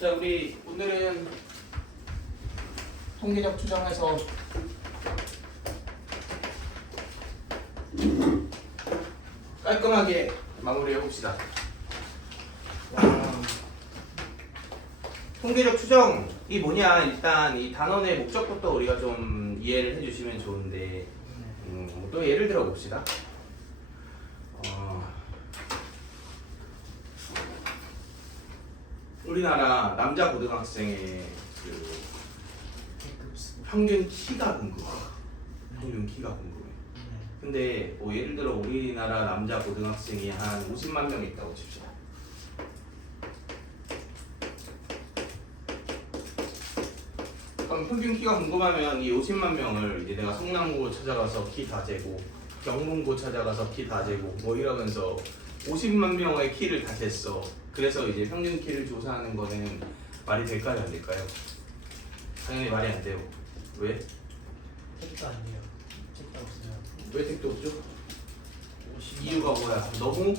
자, 우리 오늘은 통계적 추정에서 깔끔하게 마무리해 봅시다. 통계적 추정이 뭐냐, 일단 이 단원의 목적부터 우리가 좀 이해를 해주시면 좋은데, 또 예를 들어 봅시다. 우리나라 남자 고등학생의 그 평균 키가 궁금해. 평균 키가 궁금해. 근데 뭐 예를 들어 우리나라 남자 고등학생이 한 50만 명 있다고 칩시다. 그럼 평균 키가 궁금하면 이 50만 명을 이제 내가 성남고 찾아가서 키 다 재고, 경문고 찾아가서 키 다 재고, 뭐 이러면서 50만 명의 키를 다 쟀어. 그래서 이제 평균 키를 조사하는 거는 말이 될까요, 안 될까요? 당연히 말이 안 돼요. 왜? 택도 안 돼요. 택도 없어요. 왜 택도 없죠? 이유가 뭐야? 너무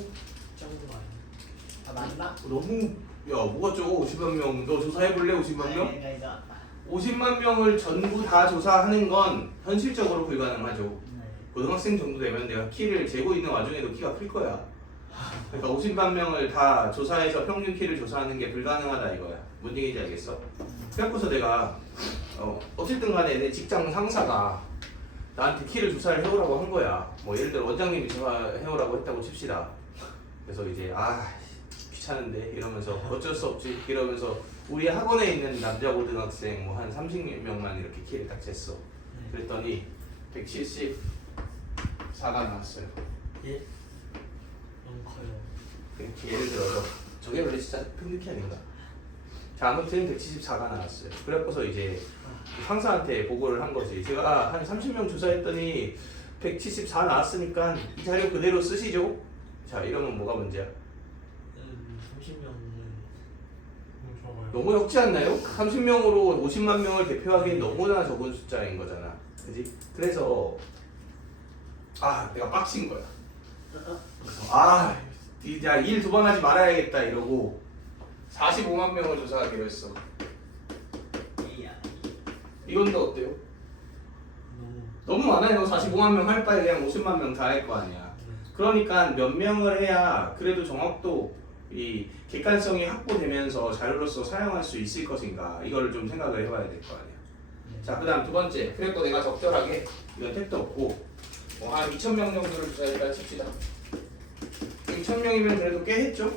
정도 아니에요. 맞나? 너무 야 뭐가 적어? 50만 명. 너 조사해볼래? 50만 명? 네, 50만 명을 전부 다 조사하는 건 현실적으로 불가능하죠. 네. 고등학생 정도 되면 내가 키를 재고 있는 와중에도 키가 클 거야. 그러니까 50만 명을 다 조사해서 평균 키를 조사하는 게 불가능하다 이거야. 뭔 얘기인지 알겠어? 그래서 내가 어쨌든 간에 내 직장 상사가 나한테 키를 조사를 해오라고 한 거야. 뭐 예를 들어 원장님이 조사해오라고 했다고 칩시다. 그래서 이제 귀찮은데 이러면서 어쩔 수 없지 이러면서 우리 학원에 있는 남자 고등학생 뭐 한 30명만 이렇게 키를 딱 쟀어. 그랬더니 174가 나왔어요. 예? 너무 커요. 예를 들어서 저게 원래 진짜 평균 키 아닌가? 자, 아무튼 174가 나왔어요. 그래서 이제 상사한테 보고를 한 거지. 제가 한 30명 조사했더니 174 나왔으니까 이 자료 그대로 쓰시죠? 자, 이러면 뭐가 문제야? 30명은 너무 적지 않나요? 30명으로 50만 명을 대표하기엔 너무나 적은 숫자인 거잖아. 그지? 그래서 내가 빡친 거야. 그래서 야, 일 2번 하지 말아야겠다 이러고 45만 명을 조사하기로 했어. 이건 더 어때요? 너무 많아요. 45만 명 할 바에 그냥 50만 명 다 할 거 아니야. 그러니까 몇 명을 해야 그래도 정확도 이 객관성이 확보되면서 자료로서 사용할 수 있을 것인가, 이걸 좀 생각을 해봐야 될 거 아니야. 자, 그 다음 두 번째. 그래도 내가 적절하게, 이건 택도 없고 한 2,000명 정도를 조사했다 칩시다. 2,000명이면 그래도 꽤 했죠?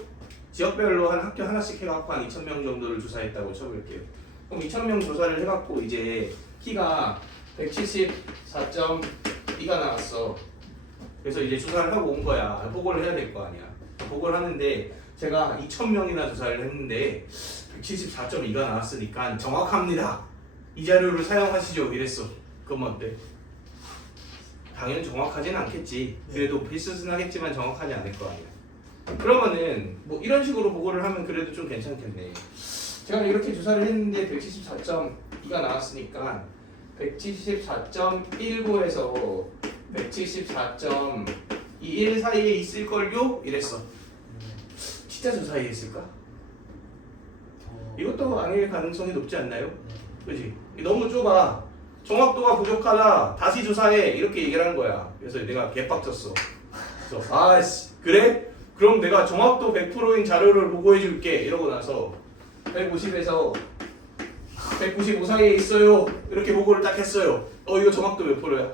지역별로 한 학교 하나씩 해갖고 한 2,000명 정도를 조사했다고 쳐볼게요. 그럼 2,000명 조사를 해갖고 이제 키가 174.2가 나왔어. 그래서 이제 조사를 하고 온 거야. 보고를 해야 될 거 아니야. 보고를 하는데 제가 2,000명이나 조사를 했는데 174.2가 나왔으니까 정확합니다. 이 자료를 사용하시죠. 이랬어. 그럼 어때? 당연히 정확하진 않겠지. 그래도 비슷은 하겠지만 정확하지 않을 거 아니야. 그러면은 뭐 이런 식으로 보고를 하면 그래도 좀 괜찮겠네. 제가 이렇게 조사를 했는데 174.2가 나왔으니까 174.19에서 174.21 사이에 있을걸요? 이랬어. 진짜 저 사이에 있을까? 이것도 아닐 가능성이 높지 않나요? 그지? 너무 좁아. 정확도가 부족하다. 다시 조사해. 이렇게 얘기를 한 거야. 그래서 내가 개빡쳤어. 그래서 그래? 그럼 내가 정확도 100%인 자료를 보고해 줄게. 이러고 나서 150에서 195 사이에 있어요. 이렇게 보고를 딱 했어요. 이거 정확도 몇 프로야?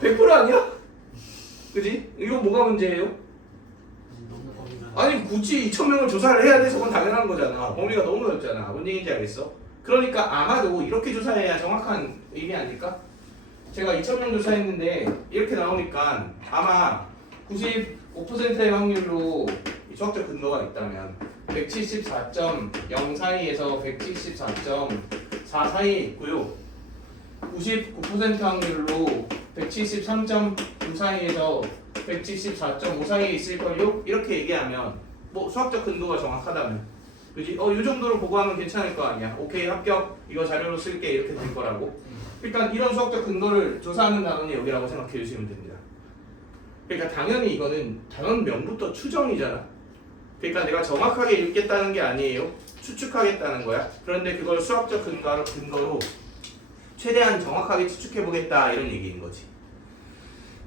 100% 아니야? 그지? 이거 뭐가 문제예요? 아니 굳이 2,000명을 조사를 해야 돼? 저건 당연한 거잖아. 범위가 너무 넓잖아. 뭔 얘기인지 알겠어? 그러니까 아마도 이렇게 조사해야 정확한 의미 아닐까? 제가 2,000명 조사했는데 이렇게 나오니까 아마 95%의 확률로 수학적 근거가 있다면 174.0 사이에서 174.4 사이에 있고요. 99% 확률로 173.9 사이에서 174.5 사이에 있을걸요? 이렇게 얘기하면 뭐 수학적 근거가 정확하다면, 그지? 이 정도로 보고하면 괜찮을 거 아니야. 오케이, 합격. 이거 자료로 쓸게. 이렇게 될 거라고. 그러니까 이런 수학적 근거를 조사하는 단원이 여기라고 생각해 주시면 됩니다. 그러니까 당연히 이거는 단원명부터 추정이잖아. 그러니까 내가 정확하게 읽겠다는 게 아니에요. 추측하겠다는 거야. 그런데 그걸 수학적 근거로 최대한 정확하게 추측해보겠다 이런 얘기인 거지.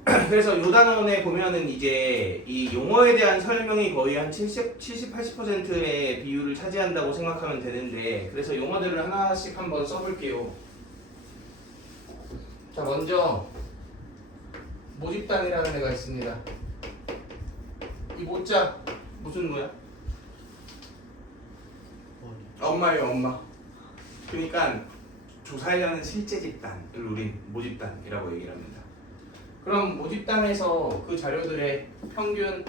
그래서 요 단원에 보면은 이제 이 용어에 대한 설명이 거의 한 70-80%의 비율을 차지한다고 생각하면 되는데, 그래서 용어들을 하나씩 한번 써볼게요. 자, 먼저 모집단이라는 애가 있습니다. 이 모자 무슨 모야? 엄마예요, 엄마. 그러니까 조사하려는 실제 집단을 우린 모집단이라고 얘기를 합니다. 그럼 모집단에서 그 자료들의 평균,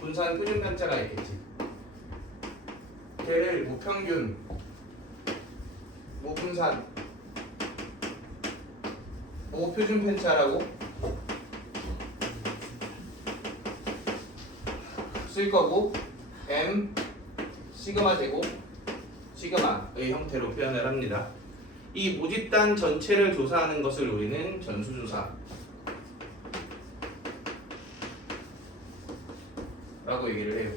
분산, 표준 편차가 있겠지. 걔를 무평균, 무분산, 무표준 편차라고 쓸 거고, M, 시그마 제곱, 시그마의 형태로 표현을 합니다. 이 모집단 전체를 조사하는 것을 우리는 전수조사 라고 얘기를 해요.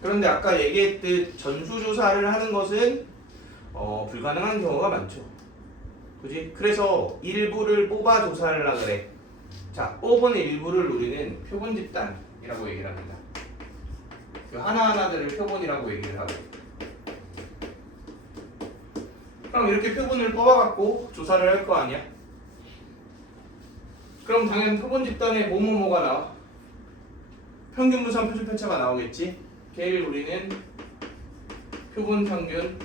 그런데 아까 얘기했듯 전수조사를 하는 것은 불가능한 경우가 많죠. 그지? 그래서 일부를 뽑아 조사를 하려 그래. 자, 뽑은 일부를 우리는 표본집단이라고 얘기를 합니다. 그 하나하나들을 표본이라고 얘기를 하고, 그럼 이렇게 표본을 뽑아갖고 조사를 할 거 아니야? 그럼 당연히 표본 집단에 뭐뭐뭐가 나와? 평균 분산 표준 편차가 나오겠지? 걔를 우리는 표본 평균,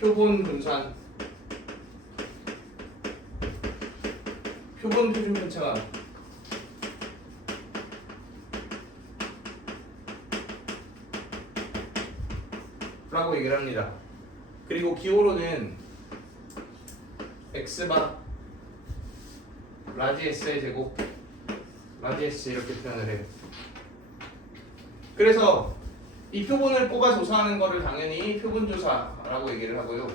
표본 분산, 표본 표준 편차가 나와. 라고 얘기를 합니다. 그리고 기호로는 x바 라지 s의 제곱 라지 s 이렇게 표현을 해요. 그래서 이 표본을 뽑아 조사하는 거를 당연히 표본조사라고 얘기를 하고요.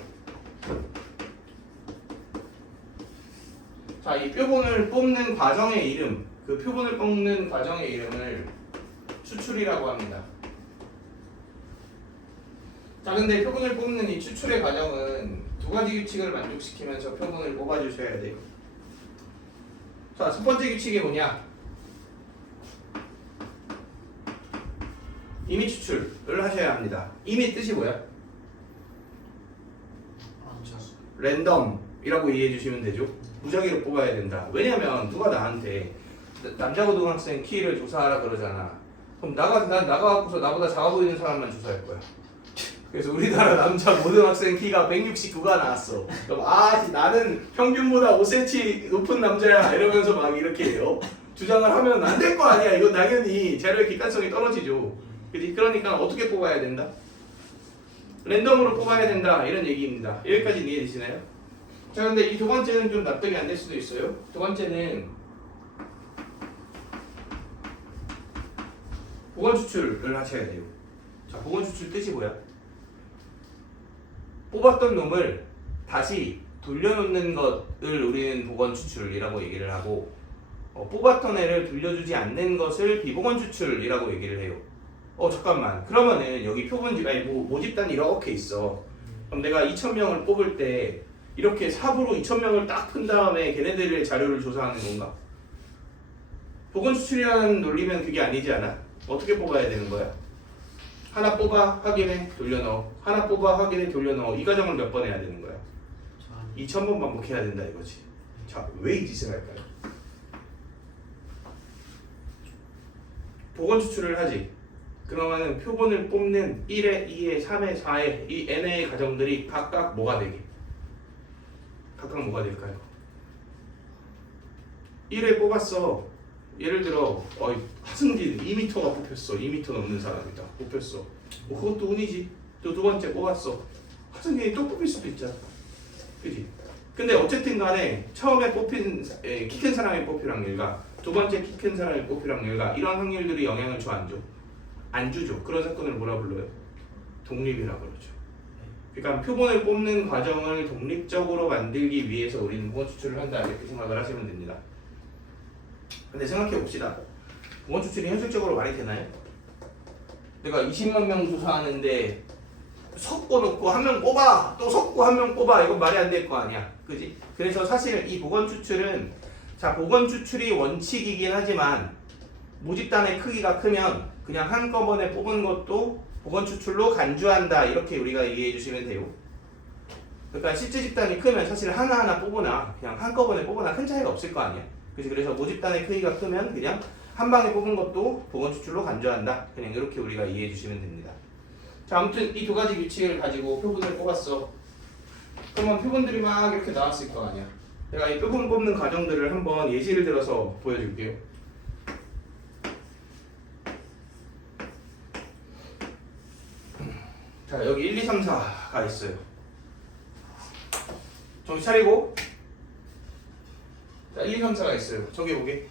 자, 이 표본을 뽑는 과정의 이름, 그 표본을 뽑는 과정의 이름을 추출이라고 합니다. 자, 근데 표본을 뽑는 이 추출의 과정은 두 가지 규칙을 만족시키면서 표본을 뽑아주셔야 돼요. 자, 첫 번째 규칙이 뭐냐? 임의 추출을 하셔야 합니다. 임의 뜻이 뭐야? 랜덤이라고 이해해 주시면 되죠. 무작위로 뽑아야 된다. 왜냐면 누가 나한테 남자 고등학생 키를 조사하라 그러잖아. 그럼 나가갖고서 나보다 작아 보이는 사람만 조사할 거야. 그래서 우리나라 남자 고등학생 키가 169가 나왔어. 그럼 나는 평균보다 5cm 높은 남자야 이러면서 막 이렇게 해요. 주장을 하면 안 될 거 아니야. 이건 당연히 자료의 객관성이 떨어지죠. 그지? 그러니까 어떻게 뽑아야 된다? 랜덤으로 뽑아야 된다 이런 얘기입니다. 여기까지 이해되시나요? 자, 근데 이 두 번째는 좀 납득이 안 될 수도 있어요. 두 번째는 보건 추출을 하셔야 돼요. 자, 보건 추출 뜻이 뭐야? 뽑았던 놈을 다시 돌려놓는 것을 우리는 보건 추출이라고 얘기를 하고, 뽑았던 애를 돌려주지 않는 것을 비보건 추출이라고 얘기를 해요. 잠깐만. 그러면은 여기 표본집 아니 모집단이 이렇게 있어. 그럼 내가 2,000명을 뽑을 때 이렇게 삽으로 2,000명을 딱 푼 다음에 걔네들의 자료를 조사하는 건가? 보건 추출이라는 논리면 그게 아니지 않아? 어떻게 뽑아야 되는 거야? 하나 뽑아 확인해 돌려넣어, 하나 뽑아 확인해 돌려넣어. 이 과정을 몇 번 해야 되는 거야? 2,000번 반복해야 된다 이거지. 자, 왜 이 짓을 할까요? 보건 추출을 하지. 그러면은 표본을 뽑는 1회, 2회, 3회, 4회 이 n의 과정들이 각각 뭐가 되게? 각각 뭐가 될까요? 1회 뽑았어. 예를 들어 하승진 2m가 뽑혔어. 2m 넘는 사람이다. 뽑혔어. 그것도 운이지. 또 두 번째 뽑았어. 하승진이 또 뽑힐 수도 있잖아. 그지? 근데 어쨌든 간에 처음에 뽑힌 키 큰 사람이 뽑힐 확률과 두 번째 키 큰 사람이 뽑힐 확률과 이런 확률들이 영향을 줘 안 줘? 안 주죠. 그런 사건을 뭐라 불러요? 독립이라고 그러죠. 그러니까 표본을 뽑는 과정을 독립적으로 만들기 위해서 우리는 보건 추출을 한다 이렇게 생각을 하시면 됩니다. 근데 생각해 봅시다. 보건 추출이 현실적으로 말이 되나요? 내가 20만 명 조사하는데 섞어 놓고 한 명 뽑아 또 섞고 한 명 뽑아 이건 말이 안 될 거 아니야, 그지? 그래서 사실 이 보건 추출은 자 보건 추출이 원칙이긴 하지만 모집단의 크기가 크면 그냥 한꺼번에 뽑은 것도 보건 추출로 간주한다 이렇게 우리가 이해해 주시면 돼요. 그러니까 실제 집단이 크면 사실 하나하나 뽑으나 그냥 한꺼번에 뽑으나 큰 차이가 없을 거 아니야. 그래서 모집단의 크기가 크면 그냥 한 방에 뽑은 것도 보건 추출로 간주한다. 그냥 이렇게 우리가 이해해 주시면 됩니다. 자, 아무튼 이 두 가지 규칙을 가지고 표본을 뽑았어. 그러면 표본들이 막 이렇게 나왔을 거 아니야. 내가 이 표본 뽑는 과정들을 한번 예시를 들어서 보여줄게요. 자, 여기 1, 2, 3, 4가 있어요. 정신 차리고. 자, 1, 2, 3, 4가 있어요. 저기 보게.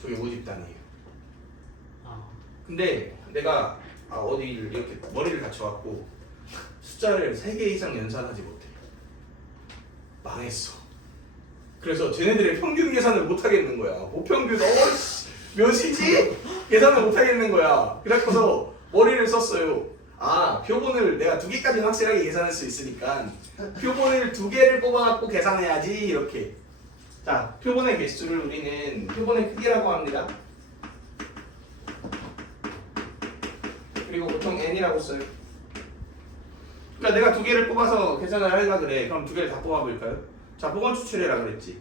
저기 모집단이에요. 근데 내가 어디를 이렇게 머리를 다쳐갖고 숫자를 3개 이상 연산하지 못해. 망했어. 그래서 쟤네들의 평균 계산을 못하겠는 거야. 모평균 몇이지? 계산을 못하겠는 거야. 그래서 머리를 썼어요. 표본을 내가 2개까지는 확실하게 계산할 수 있으니까 표본을 2개를 뽑아갖고 계산해야지 이렇게. 자, 표본의 개수를 우리는 표본의 크기라고 합니다. 그리고 보통 n이라고 써요. 그러니까 내가 2개를 뽑아서 계산을 하려고 그래. 그럼 2개를 다 뽑아볼까요? 자, 보건 추출해라 그랬지.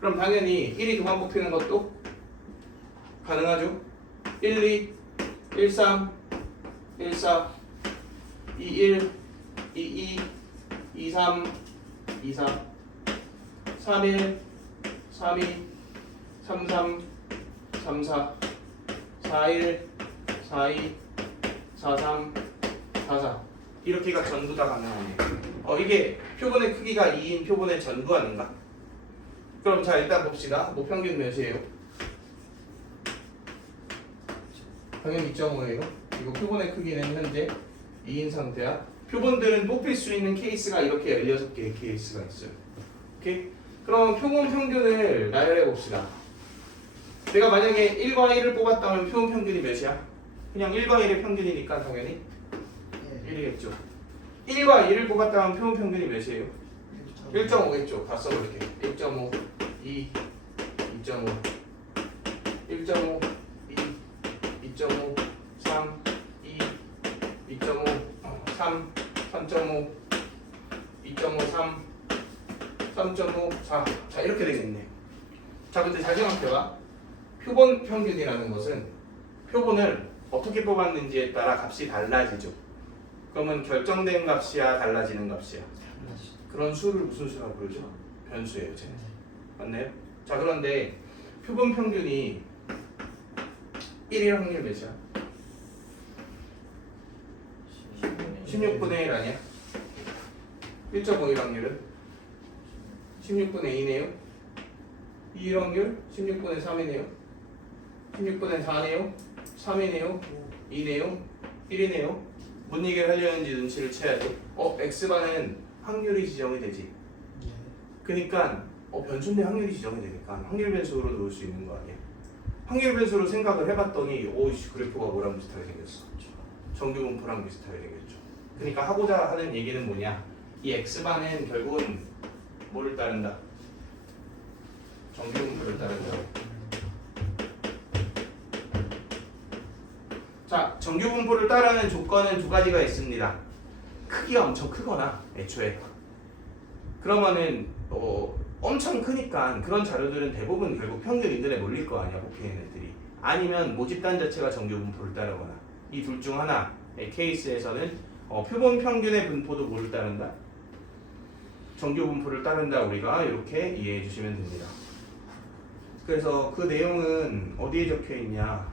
그럼 당연히 1이 2만 뽑히는 것도 가능하죠. 1, 2, 1, 3, 1, 4, 2, 1, 2, 2, 2, 3, 2, 4, 3, 1, 3, 2, 3, 3, 3, 4, 4, 1, 4, 2, 4, 3, 4, 4 이렇게가 전부 다 가능하네요. 이게 표본의 크기가 2인 표본의 전부 아닌가? 그럼 자 일단 봅시다. 모평균 몇이에요? 당연히 2.5예요. 이거 표본의 크기는 현재 2인 상태야. 표본들은 뽑힐 수 있는 케이스가 이렇게 16개의 케이스가 있어요. 오케이? 그럼 표본 평균을 나열해 봅시다. 내가 만약에 1과 1을 뽑았다면 표본 평균이 몇이야? 그냥 1과 1의 평균이니까 당연히 1이겠죠. 1과 2를 뽑았다면 표본 평균이 몇이에요? 1.5겠죠. 다 써볼게. 1.5, 2, 2.5, 1.5, 2, 2.5, 3, 2, 2.5, 3, 3.5, 2.5, 3, 3.5, 4. 자, 이렇게 되겠네요. 자, 근데 잘 생각해봐. 표본 평균이라는 것은 표본을 어떻게 뽑았는지에 따라 값이 달라지죠. 그러면 결정된 값이야, 달라지는 값이야. 그런 수를 무슨 수라고 부르죠? 변수예요, 쟤는. 맞나요? 자, 그런데 표본 평균이 1일 확률 몇이야? 16분의 1 아니야? 1.51 확률은? 16분의 2네요? 2일 확률? 16분의 3이네요? 16분의 4네요? 3이네요? 2네요? 1이네요? 뭔 얘기를 하려는지 눈치를 채야 돼. X반은 확률이 지정이 되지. 그러니까 변수인데 확률이 지정이 되니까 확률 변수로 놓을 수 있는 거 아니야. 확률 변수로 생각을 해봤더니 오이씨 그래프가 뭐랑 비슷하게 생겼어. 정규 분포랑 비슷하게 생겼죠. 그러니까 하고자 하는 얘기는 뭐냐. 이 X반은 결국은 뭐를 따른다? 정규 분포를 따른다. 자, 정규 분포를 따르는 조건은 2가지가 있습니다. 크기가 엄청 크거나 애초에 그러면은 엄청 크니까 그런 자료들은 대부분 결국 평균 인근에 몰릴 거 아니야, 뽑히는 애들이. 아니면 모집단 자체가 정규 분포를 따르거나 이 둘 중 하나의 케이스에서는 표본 평균의 분포도 뭐를 따른다? 정규 분포를 따른다. 우리가 이렇게 이해해 주시면 됩니다. 그래서 그 내용은 어디에 적혀 있냐?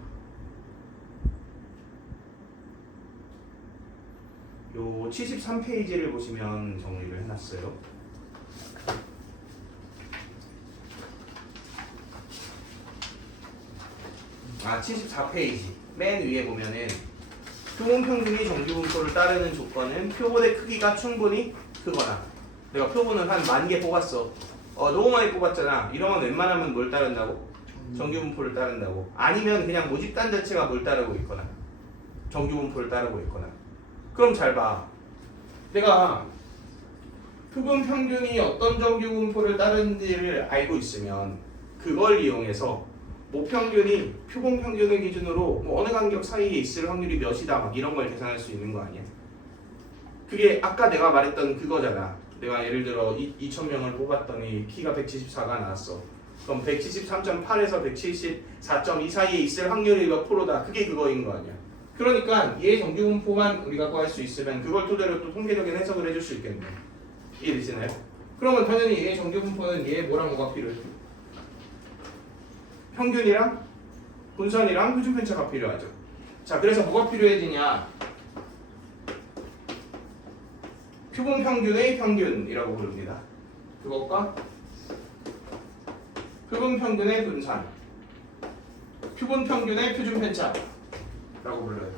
요 73페이지를 보시면 정리를 해놨어요. 아, 74페이지 맨 위에 보면은 표본 평균이 정규 분포를 따르는 조건은 표본의 크기가 충분히 크거나. 내가 표본을 한 10,000개 뽑았어. 너무 많이 뽑았잖아. 이러면 웬만하면 뭘 따른다고? 정규 분포를 따른다고. 아니면 그냥 모집단 자체가 뭘 따르고 있거나 정규 분포를 따르고 있거나. 그럼 잘 봐. 내가 표본 평균이 어떤 정규 분포를 따르는지를 알고 있으면 그걸 이용해서 모평균이 표본 평균을 기준으로 뭐 어느 간격 사이에 있을 확률이 몇이다 막 이런 걸 계산할 수 있는 거 아니야? 그게 아까 내가 말했던 그거잖아. 내가 예를 들어 2,000명을 뽑았더니 키가 174가 나왔어. 그럼 173.8에서 174.2 사이에 있을 확률이 몇 프로다. 그게 그거인 거 아니야. 그러니까 얘 정규 분포만 우리가 구할 수 있으면 그걸 토대로 또 통계적인 해석을 해줄 수 있겠네. 이해되시나요? 그러면 당연히 얘 정규 분포는 얘 뭐랑 뭐가 필요해? 평균이랑 분산이랑 표준 편차가 필요하죠. 자, 그래서 뭐가 필요해지냐? 표본 평균의 평균이라고 부릅니다. 그것과 표본 평균의 분산, 표본 평균의 표준 편차라고 불러요.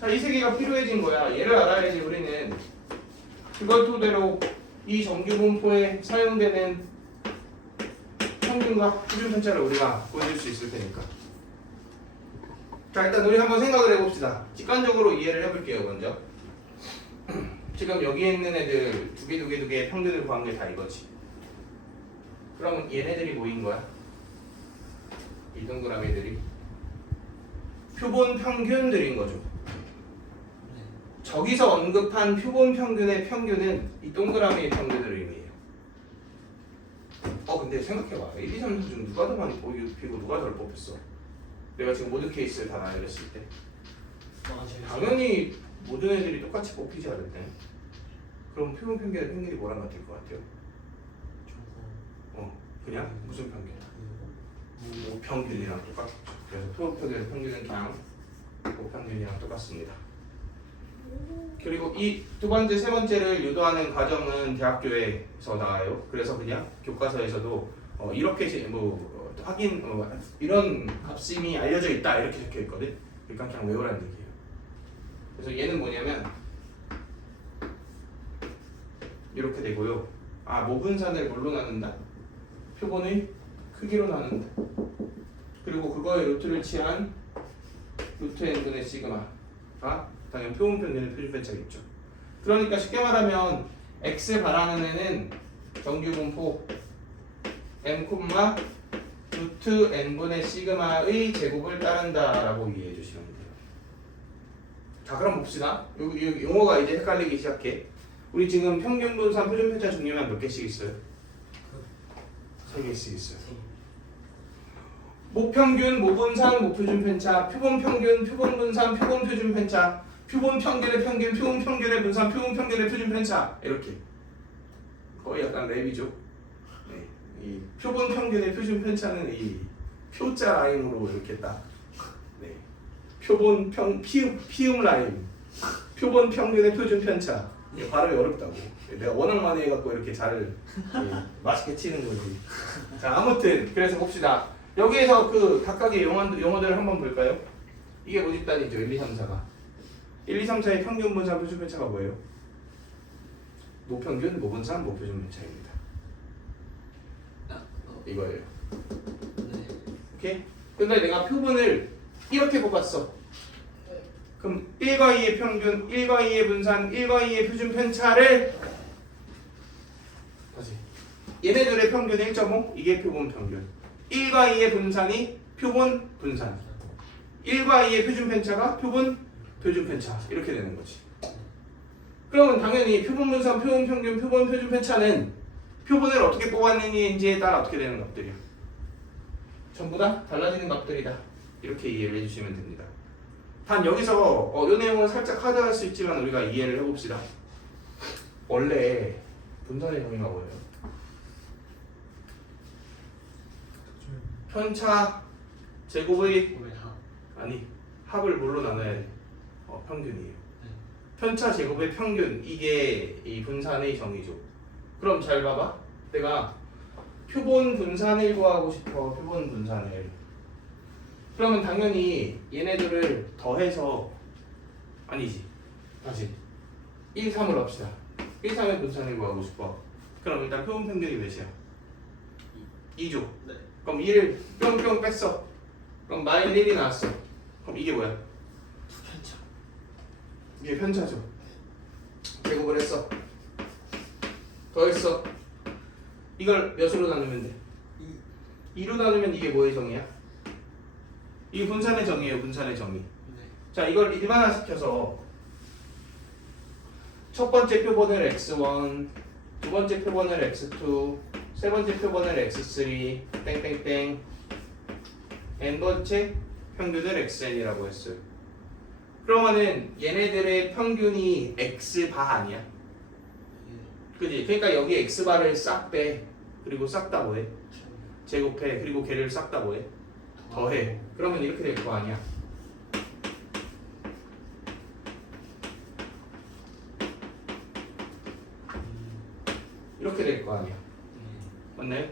자, 이 세 개가 필요해진 거야. 얘를 알아야지 우리는 그걸 토대로 이 정규 분포에 사용되는 평균과 표준 편차를 우리가 보여줄 수 있을 테니까. 자, 일단 우리 한번 생각을 해봅시다. 직관적으로 이해를 해볼게요. 먼저 지금 여기에 있는 애들 두 개 평균을 구한 게 다 이거지. 그러면 얘네들이 뭐인 거야? 이 동그라미들이 표본 평균들인 거죠. 저기서 언급한 표본 평균의 평균은 이 동그라미의 평균을 의미해요. 근데 생각해봐. 1, 2, 3, 4 중 누가 더 많이 뽑히고 누가 덜 뽑혔어? 내가 지금 모든 케이스를 다 나열했을 때 당연히 모든 애들이 똑같이 뽑히지 않을 때 그럼 표본 평균의 평균이 뭐랑 같을 것 같아요? 그냥 무슨 평균? 모평균이랑 똑같겠죠. 그래서 표본 평균의 평균은 그냥 모평균이랑 똑같습니다. 그리고 이 두 번째, 세 번째를 유도하는 과정은 대학교에서 나와요. 그래서 그냥 교과서에서도 이렇게 확인 이런 값임이 알려져 있다 이렇게 적혀 있거든. 그러니까 그냥 외우라는 얘기예요. 그래서 얘는 뭐냐면 이렇게 되고요. 모분산을 뭘로 나눈다? 표본의 크기로 나눈다. 그리고 그거의 루트를 취한 루트 n분의 시그마. 당연히 표본 평균의 표준 편차겠죠. 그러니까 쉽게 말하면 x 바라는 애는 정규 분포 m, 루트 n분의 시그마의 제곱을 따른다라고 이해해 주시면 돼요. 자, 그럼 봅시다. 여기 용어가 이제 헷갈리기 시작해. 우리 지금 평균 분산 표준 편차 중요한 몇 개씩 있어요? 3개씩 있어요. 모평균, 모분산, 모표준 편차, 표본 평균, 표본 분산, 표본 표준 편차, 표본 평균의 평균, 표본 평균의 분산, 표본 평균의 표준 편차 이렇게 거의 약간 랩이죠. 네, 이 표본 평균의 표준 편차는 이 표자 라인으로 이렇게 딱 표본 피움 라인, 표본 평균의 표준 편차. 발음이 어렵다고. 내가 워낙 많이 해갖고 이렇게 잘 맛있게 치는 거지. 자, 아무튼 그래서 봅시다. 여기에서 그 각각의 용어들을 한번 볼까요? 이게 모집단이죠. 1, 2, 3, 4가 1, 2, 3, 4의 평균 분산 표준 편차가 뭐예요? 모평균, 모분산, 모표준 편차입니다. 이거예요. 오케이? 근데 내가 표본을 이렇게 뽑았어. 그럼 1과 2의 평균, 1과 2의 분산, 1과 2의 표준 편차를 다시 얘네들의 평균이 1.5, 이게 표본 평균. 1과 2의 분산이 표본 분산, 1과 2의 표준 편차가 표본 표준 편차 이렇게 되는 거지. 그러면 당연히 표본 분산, 표본 평균, 표본 표준 편차는 표본을 어떻게 뽑았는지에 따라 어떻게 되는 값들이야. 전부 다 달라지는 값들이다. 이렇게 이해를 해주시면 됩니다. 단 여기서 이 내용은 살짝 하드할 수 있지만 우리가 이해를 해봅시다. 원래 분산의 정의가 뭐예요? 편차 제곱의 합을 뭘로 나눠야 돼? 평균이에요. 편차 제곱의 평균, 이게 이 분산의 정의죠. 그럼 잘 봐봐. 내가 표본 분산을 구하고 싶어. 표본 분산을. 그러면 당연히 얘네들을 더해서 아니지. 다시 1, 3을 합시다. 1, 3의 분산을 구하고 싶어. 그럼 일단 표본 평균이 몇이야? 2죠. 네. 그럼 1을 뿅뿅 뺐어. 그럼 마일 1이 나왔어. 그럼 이게 뭐야? 편차. 이게 편차죠. 제곱을 했어. 더했어. 이걸 몇으로 나누면 돼? 2로 나누면 이게 뭐의 정의야? 이게 분산의 정의예요. 분산의 정의. 네. 자, 이걸 일반화시켜서 첫 번째 표본을 x1, 두 번째 표본을 x2, 세 번째 표본을 x3, 땡땡땡, n번째 평균을 xn이라고 했어요. 그러면은 얘네들의 평균이 x바 아니야? 그지? 그러니까 여기 x바를 싹 빼. 그리고 싹 다 뭐해? 제곱해. 그리고 걔를 싹 다 뭐해? 더해. 그러면 이렇게 될 거 아니야? 이렇게 될 거 아니야? 맞나요?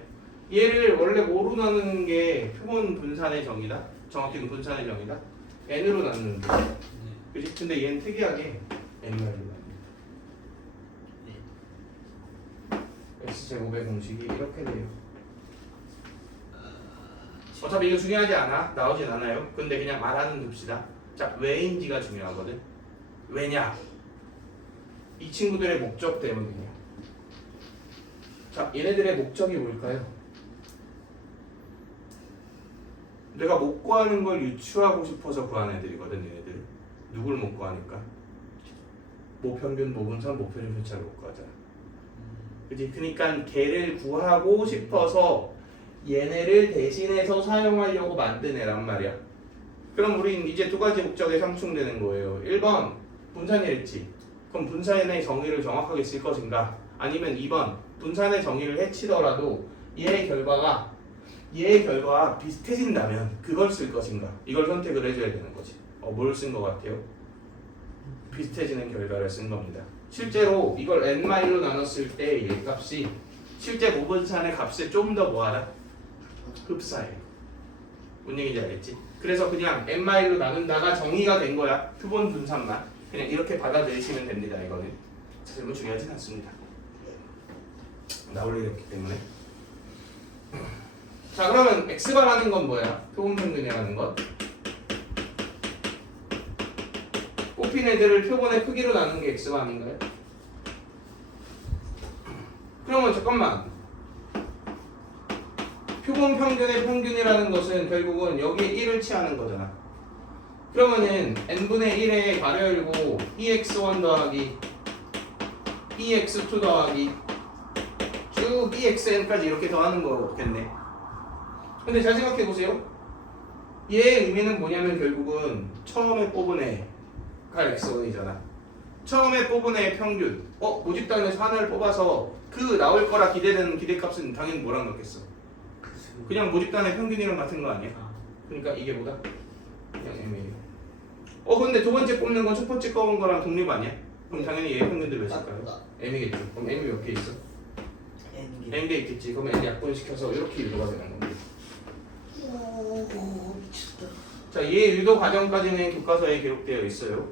얘를 원래 뭐로 나누는 게 표본 분산의 정의다? 정확히는 분산의 정의다? n으로 나누는데. 그지? 근데 얘는 특이하게 n말로 나눕니다. x제곱의 공식이 이렇게 돼요. 어차피 이거 중요하지 않아. 나오진 않아요. 근데 그냥 말하는 둡시다. 자, 왜인지가 중요하거든. 왜냐? 이 친구들의 목적 때문이야. 자, 얘네들의 목적이 뭘까요? 내가 못 구하는 걸 유추하고 싶어서 구하는 애들이거든. 얘네들. 누굴 못 구하니까? 모평균, 모분산, 모표준 편차를 못 구하잖아. 그치? 그러니까 걔를 구하고 싶어서 얘네를 대신해서 사용하려고 만든 애란 말이야. 그럼 우린 이제 두 가지 목적에 상충되는 거예요. 1번 분산이랬지. 그럼 분산의 정의를 정확하게 쓸 것인가? 아니면 2번 분산의 정의를 해치더라도 얘의 결과가 비슷해진다면 그걸 쓸 것인가? 이걸 선택을 해줘야 되는 거지. 뭘 쓴 것 같아요? 비슷해지는 결과를 쓴 겁니다. 실제로 이걸 n-로 나눴을 때 이 값이 실제 모분산의 값에 좀 더 뭐하다? 흡사해요. 뭔 얘기인지 알겠지? 그래서 그냥 n-로 나눈다가 정의가 된 거야. 표본 분산만. 그냥 이렇게 받아들이시면 됩니다. 이거는 사실 뭐 중요하진 않습니다. 나올 일이 없기 때문에. 자, 그러면 x바라는 건 뭐야? 표본 평균이라는 것. 뽑힌 애들을 표본의 크기로 나눈 게 x바 아닌가요? 그러면 잠깐만. 표본 평균의 평균이라는 것은 결국은 여기에 1을 취하는 거잖아. 그러면은 n분의 1에 가려 열고 2x1 더하기 2x2 더하기 쭉 2xn까지 이렇게 더하는 거겠네. 근데 잘 생각해 보세요. 얘의 의미는 뭐냐면 결국은 처음에 뽑은 애가 x1이잖아. 처음에 뽑은 애의 평균. 모집단에서 하나를 뽑아서 그 나올 거라 기대되는 기대값은 당연히 뭐랑 같겠어? 그냥 모집단의 평균이랑 같은 거 아니야? 그러니까 이게 뭐다? 그냥 m이에요. 근데 두 번째 뽑는 건 첫 번째 뽑은 거랑 독립 아니야? 그럼 당연히 얘의 평균도 몇일까요? m이겠죠. 그럼 m이 몇 개 있어? n개 있겠지. 그럼 n 약분시켜서 이렇게 유도가 되는 겁니다. 오, 미쳤다. 자, 얘 유도 과정까지는 교과서에 기록되어 있어요.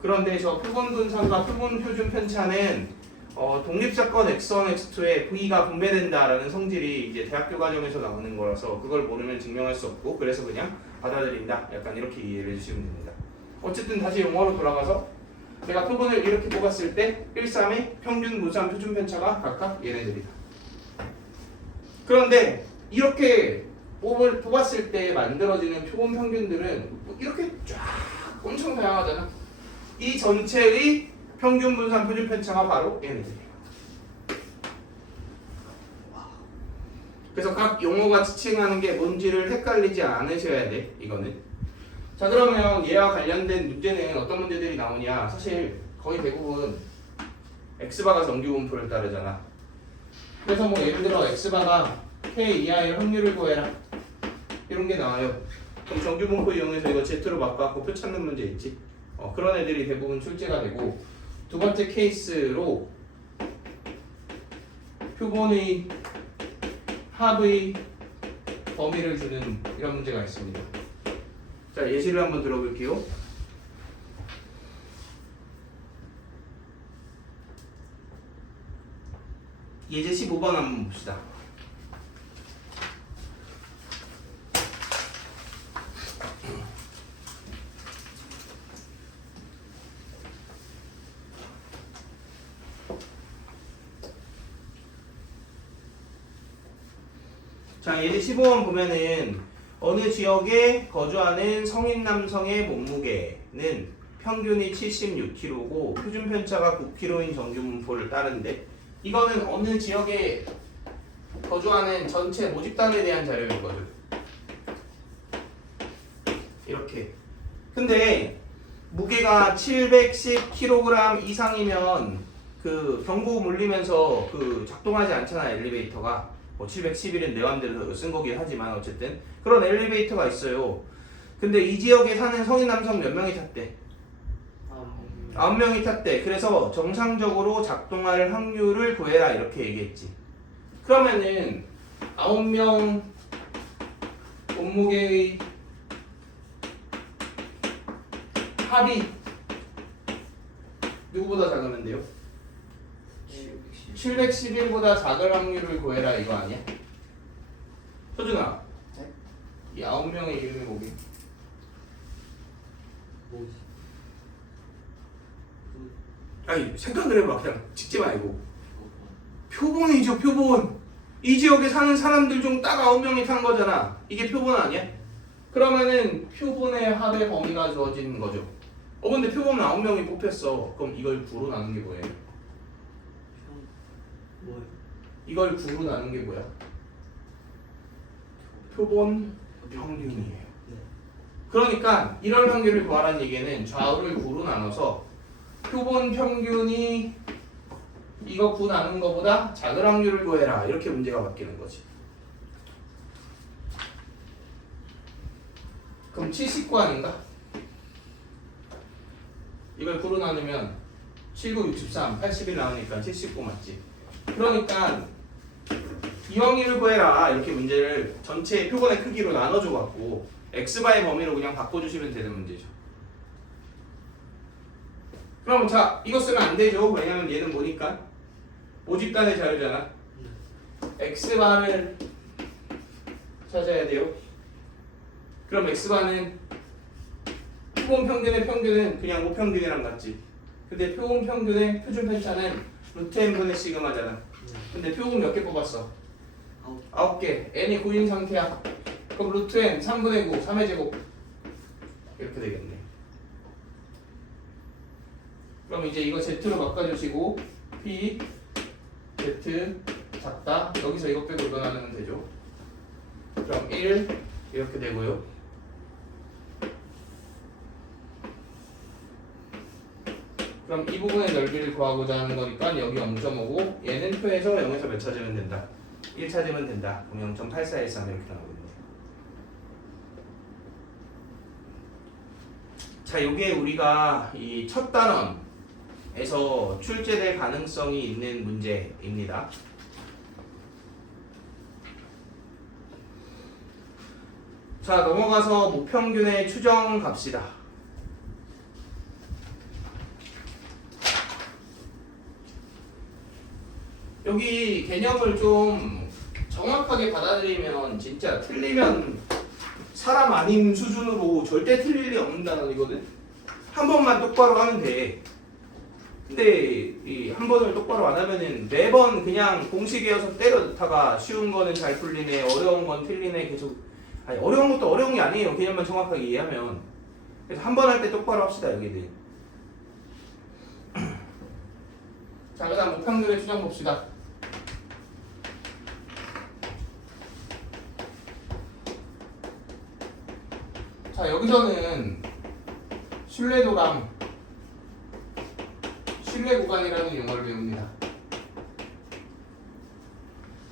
그런데 저 표본 분산과 표본 표준 편차는 독립사건 x1, x2에 V가 분배된다라는 성질이 이제 대학교 과정에서 나오는 거라서 그걸 모르면 증명할 수 없고 그래서 그냥 받아들인다. 약간 이렇게 이해를 해주시면 됩니다. 어쨌든 다시 영어로 돌아가서 내가 표본을 이렇게 뽑았을 때 1, 3의 평균, 분산, 표준 편차가 각각 얘네들이다. 그런데 이렇게 뽑았을 때 만들어지는 표본 평균들은 이렇게 쫙 엄청 다양하잖아. 이 전체의 평균, 분산, 표준 편차가 바로 얘네들이에요. 그래서 각 용어가 지칭하는 게 뭔지를 헷갈리지 않으셔야 돼. 이거는. 자, 그러면 얘와 관련된 문제는 어떤 문제들이 나오냐? 사실 거의 대부분 x바가 정규분포를 따르잖아. 그래서 뭐 예를 들어 x바가 k 이하의 확률을 구해라 이런 게 나와요. 그럼 정규분포 이용해서 이거 z로 바꿔갖고 표 찾는 문제 있지. 그런 애들이 대부분 출제가 되고, 두 번째 케이스로 표본의 합의 범위를 주는 이런 문제가 있습니다. 자, 예시를 한번 들어볼게요. 예제 15번 한번 봅시다. 자, 예제 15번 보면은 어느 지역에 거주하는 성인 남성의 몸무게는 평균이 76kg고 표준 편차가 9kg인 정규 분포를 따르는데 이거는 어느 지역에 거주하는 전체 모집단에 대한 자료인 거죠. 이렇게. 근데 무게가 710kg 이상이면 그 경고 물리면서 그 작동하지 않잖아 엘리베이터가. 뭐 711은 내 맘대로 쓴 거긴 하지만 어쨌든 그런 엘리베이터가 있어요. 근데 이 지역에 사는 성인 남성 몇 명이 탔대? 9명이 탔대. 그래서 정상적으로 작동할 확률을 구해라 이렇게 얘기했지. 그러면은 9명 몸무게의 합이 누구보다 작으면 돼요? 711보다 작을 확률을 구해라 이거 아니야? 서준아, 네? 이 9명의 이름이 뭐게? 뭐지? 아니 생각을 해봐. 그냥 찍지 말고 표본이죠. 표본. 이 지역에 사는 사람들 중 딱 9명이 탄 거잖아. 이게 표본 아니야? 그러면은 표본의 합의 범위가 주어지는 거죠. 근데 표본 9명이 뽑혔어. 그럼 이걸 9로 나눈 게 뭐예요? 뭐예요? 이걸 9로 나눈 게 뭐야? 표본 평균이에요. 네. 그러니까 이런 확률을 구하라는 얘기는 좌우를 9로 나눠서 표본 평균이 이거 9 나눈 거보다 작은 확률을 구해라 이렇게 문제가 바뀌는 거지. 그럼 79 아닌가? 이걸 9로 나누면 7, 9, 63, 81 나오니까 79 맞지? 그러니까 이 확률을 구해라 이렇게 문제를 전체 표본의 크기로 나눠줘 갖고 x바의 범위로 그냥 바꿔주시면 되는 문제죠. 그럼 자 이거 쓰면 안 되죠. 왜냐면 얘는 뭐니까 모집단의 자료잖아. x바를 찾아야 돼요. 그럼 x바는 표본 평균의 평균은 그냥 모평균이랑 같지. 근데 표본 평균의 표준 편차는 루트 n분의 시그마잖아. 근데 표본 몇 개 뽑았어? 9개. n이 9인 상태야. 그럼 루트 n 3분의 9, 3의 제곱 이렇게 되겠네. 그럼 이제 이거 z로 바꿔주시고 p z 작다. 여기서 이거 빼고 이거 나누면 되죠. 그럼 1 이렇게 되고요. 그럼 이 부분의 넓이를 구하고자 하는 거니까 여기 0.5고 얘는 표에서 0에서 몇 찾으면 된다? 1 찾으면 된다. 그럼 0.8413 이렇게 나오겠네요. 자, 요게 우리가 이 첫 단원에서 출제될 가능성이 있는 문제입니다. 자, 넘어가서 모평균의 추정 갑시다. 여기 개념을 좀 정확하게 받아들이면 진짜 틀리면 사람 아닌 수준으로 절대 틀릴 리 없는 단어이거든. 한 번만 똑바로 하면 돼. 근데 이 한 번을 똑바로 안 하면은 매번 그냥 공식 외워서 때려 넣다가 쉬운 거는 잘 풀리네, 어려운 건 틀리네 계속. 아니 어려운 것도 어려운 게 아니에요. 개념만 정확하게 이해하면. 그래서 한 번 할 때 똑바로 합시다 여기는. 자, 그다음 모평균의 추정 봅시다. 자, 여기서는 신뢰도랑 신뢰 구간이라는 용어를 배웁니다.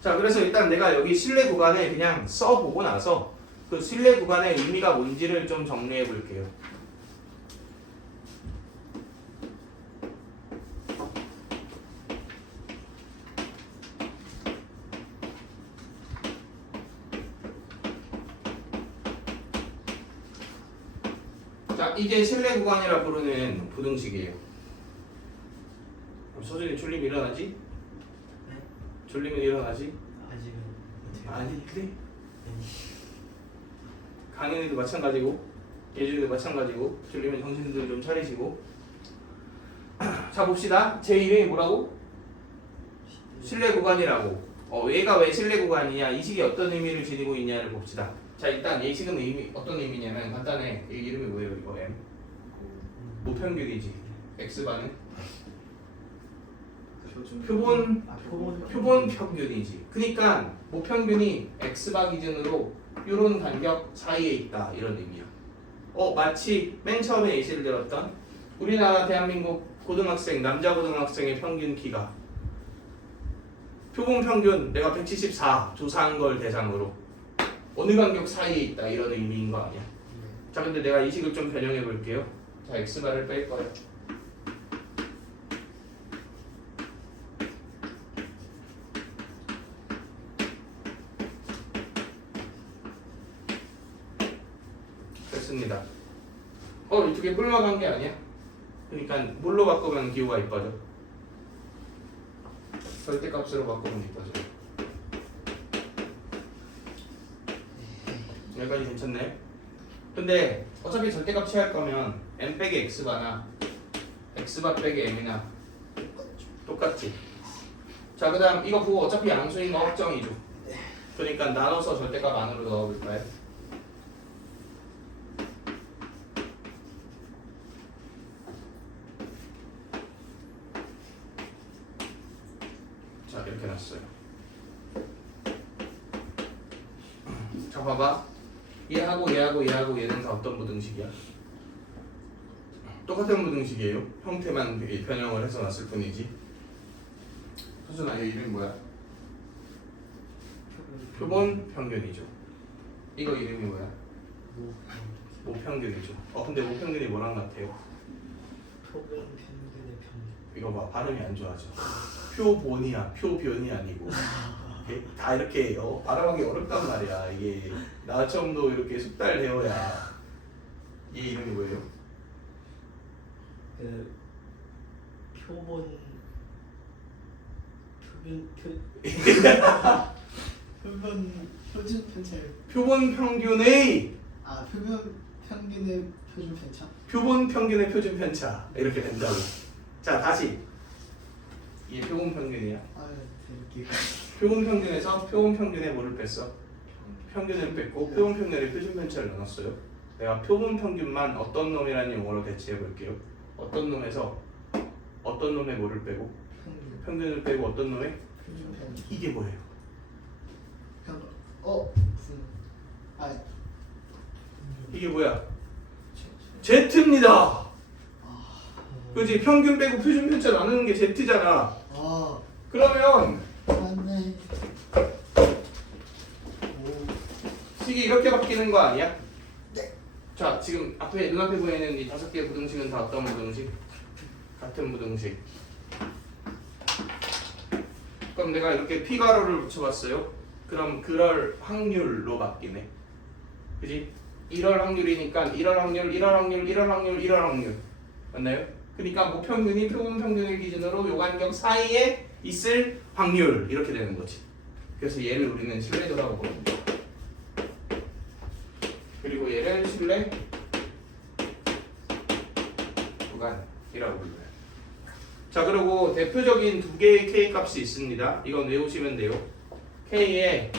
자, 그래서 일단 내가 여기 신뢰 구간을 그냥 써보고 나서 그 신뢰 구간의 의미가 뭔지를 좀 정리해 볼게요. 자, 이게 신뢰 구간이라 부르는 부등식이에요. 서준이 졸림 일어나지? 네? 졸리면 일어나지? 아직은 못해요. 아니 그래? 아니. 강현이도 마찬가지고 예준이도 마찬가지고 졸리면 정신들 좀 차리시고. 자, 봅시다. 제 이름이 뭐라고? 신뢰 구간이라고. 얘가 왜 실내 구간이냐, 이 식이 어떤 의미를 지니고 있냐를 봅시다. 자, 일단 이 식은 어떤 의미냐면 간단해. 이 이름이 뭐예요? 이거 M. 모평균이지. X반은 표본 평균이지. 그러니까 모평균이 X바 기준으로 이런 간격 사이에 있다, 이런 의미야. 마치 맨 처음에 예시를 들었던 우리나라 대한민국 고등학생, 남자 고등학생의 평균 키가 표본 평균 내가 174 조사한 걸 대상으로 어느 간격 사이에 있다, 이런 의미인 거 아니야? 자, 근데 내가 이 식을 좀 변형해 볼게요. 자, X바를 뺄 거야. 됐습니다. 이 두 개 뿔막한 게 아니야? 그러니까 뭘로 바꾸면 기호가 이뻐져? 절대값으로 바꾸면 이뻐져. 여기까지 괜찮네. 근데 어차피 절대값 취할 거면 m 빼기 x바나 x바 빼기 m이나 똑같지. 자, 그 다음 이거 보고 어차피 양수인 거 확정이죠. 그러니까 나눠서 절대값 안으로 넣어볼까요? 자, 이렇게 놨어요. 자, 봐봐. 얘하고 얘는 다 어떤 부등식이야? 똑같은 부등식이에요. 형태만 변형을 해서 놨을 뿐이지. 수준아, 얘 이름이 뭐야? 표본 평균이죠. 이거 이름이 뭐야? 모평균이죠. 근데 모평균이 뭐랑 같아요? 표본 평균의 평균. 이거 봐, 발음이 안 좋아져. 표본이야, 표변이 아니고. 다 이렇게 발음하기 어렵단 말이야. 이게 나처럼도 이렇게 숙달 되어야. 얘 이름이 뭐예요? 그 표본 표준 편차율. 표본 평균의 표본 평균의 표준 편차. 표본 평균의 표준 편차, 이렇게 된다고. 자, 다시. 이게 표본 평균이야. 재밌게. 표본 평균에서 표본 평균에 뭐를 뺐어? 평균을 뺐고 표본 평균에 표준 편차를 넣었어요. 내가 표본 평균만 어떤 놈이라는 용어로 대체해 볼게요. 어떤 놈에서 어떤 놈의 뭐를 빼고 평균. 평균을 빼고 어떤 놈의 표준 편차. 이게 뭐예요? 무슨 이게 뭐야? Z입니다. 그지? 평균 빼고 표준 편차 나누는 게 Z잖아. 그러면 맞네. 식이 이렇게 바뀌는 거 아니야? 네. 자, 지금 눈앞에 보이는 이 5개의 부등식은 다 어떤 부등식? 같은 부등식. 그럼 내가 이렇게 P가로를 붙여봤어요. 그럼 그럴 확률로 바뀌네. 그지? 이럴 확률이니까 이럴 확률. 맞나요? 그러니까 모평균이 표본 평균을 기준으로 요 간격 사이에 있을 확률, 이렇게 되는 거지. 그래서 얘를 우리는 신뢰도라고 부릅니다. 그리고 얘를 신뢰 구간이라고 불러요. 자, 그리고 대표적인 두 개의 K 값이 있습니다. 이건 외우시면 돼요. K에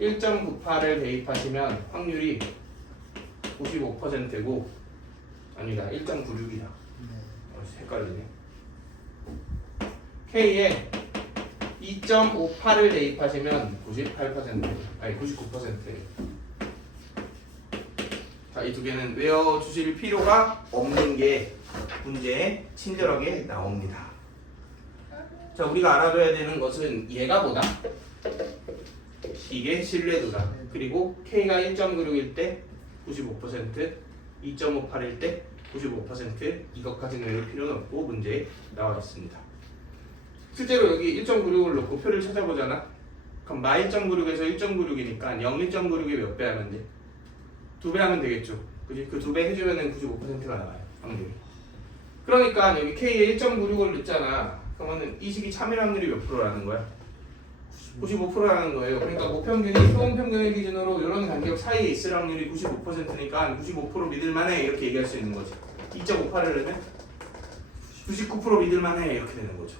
1.98을 대입하시면 확률이 95%고 아니다, 1.96이다. 헷갈리네. K에 2.58을 대입하시면 98%, 아니 99%예요. 자, 이 두 개는 외워주실 필요가 없는 게 문제에 친절하게 나옵니다. 자, 우리가 알아둬야 되는 것은 얘가 뭐다? 이게 신뢰도다. 그리고 K가 1.96일 때 95%, 2.58일 때 95%, 이것까지는 외울 필요는 없고 문제에 나와 있습니다. 실제로 여기 1.96을 놓고 표를 찾아보잖아. 그럼 마 1.96에서 1.96이니까 0 1.96에 몇 배 하면 돼? 2배 하면 되겠죠. 그지? 그 2배 해주면은 95%가 나와요, 확률이. 그러니까 여기 K에 1.96을 넣잖아. 그러면은 이 식이 참일 확률이 몇 프로라는 거야? 95%라는 거예요. 그러니까 모평균이 표본 평균을 기준으로 이런 간격 사이에 있을 확률이 95%니까 95% 믿을만해, 이렇게 얘기할 수 있는 거지. 2.58을 넣으면 99% 믿을만해, 이렇게 되는 거죠.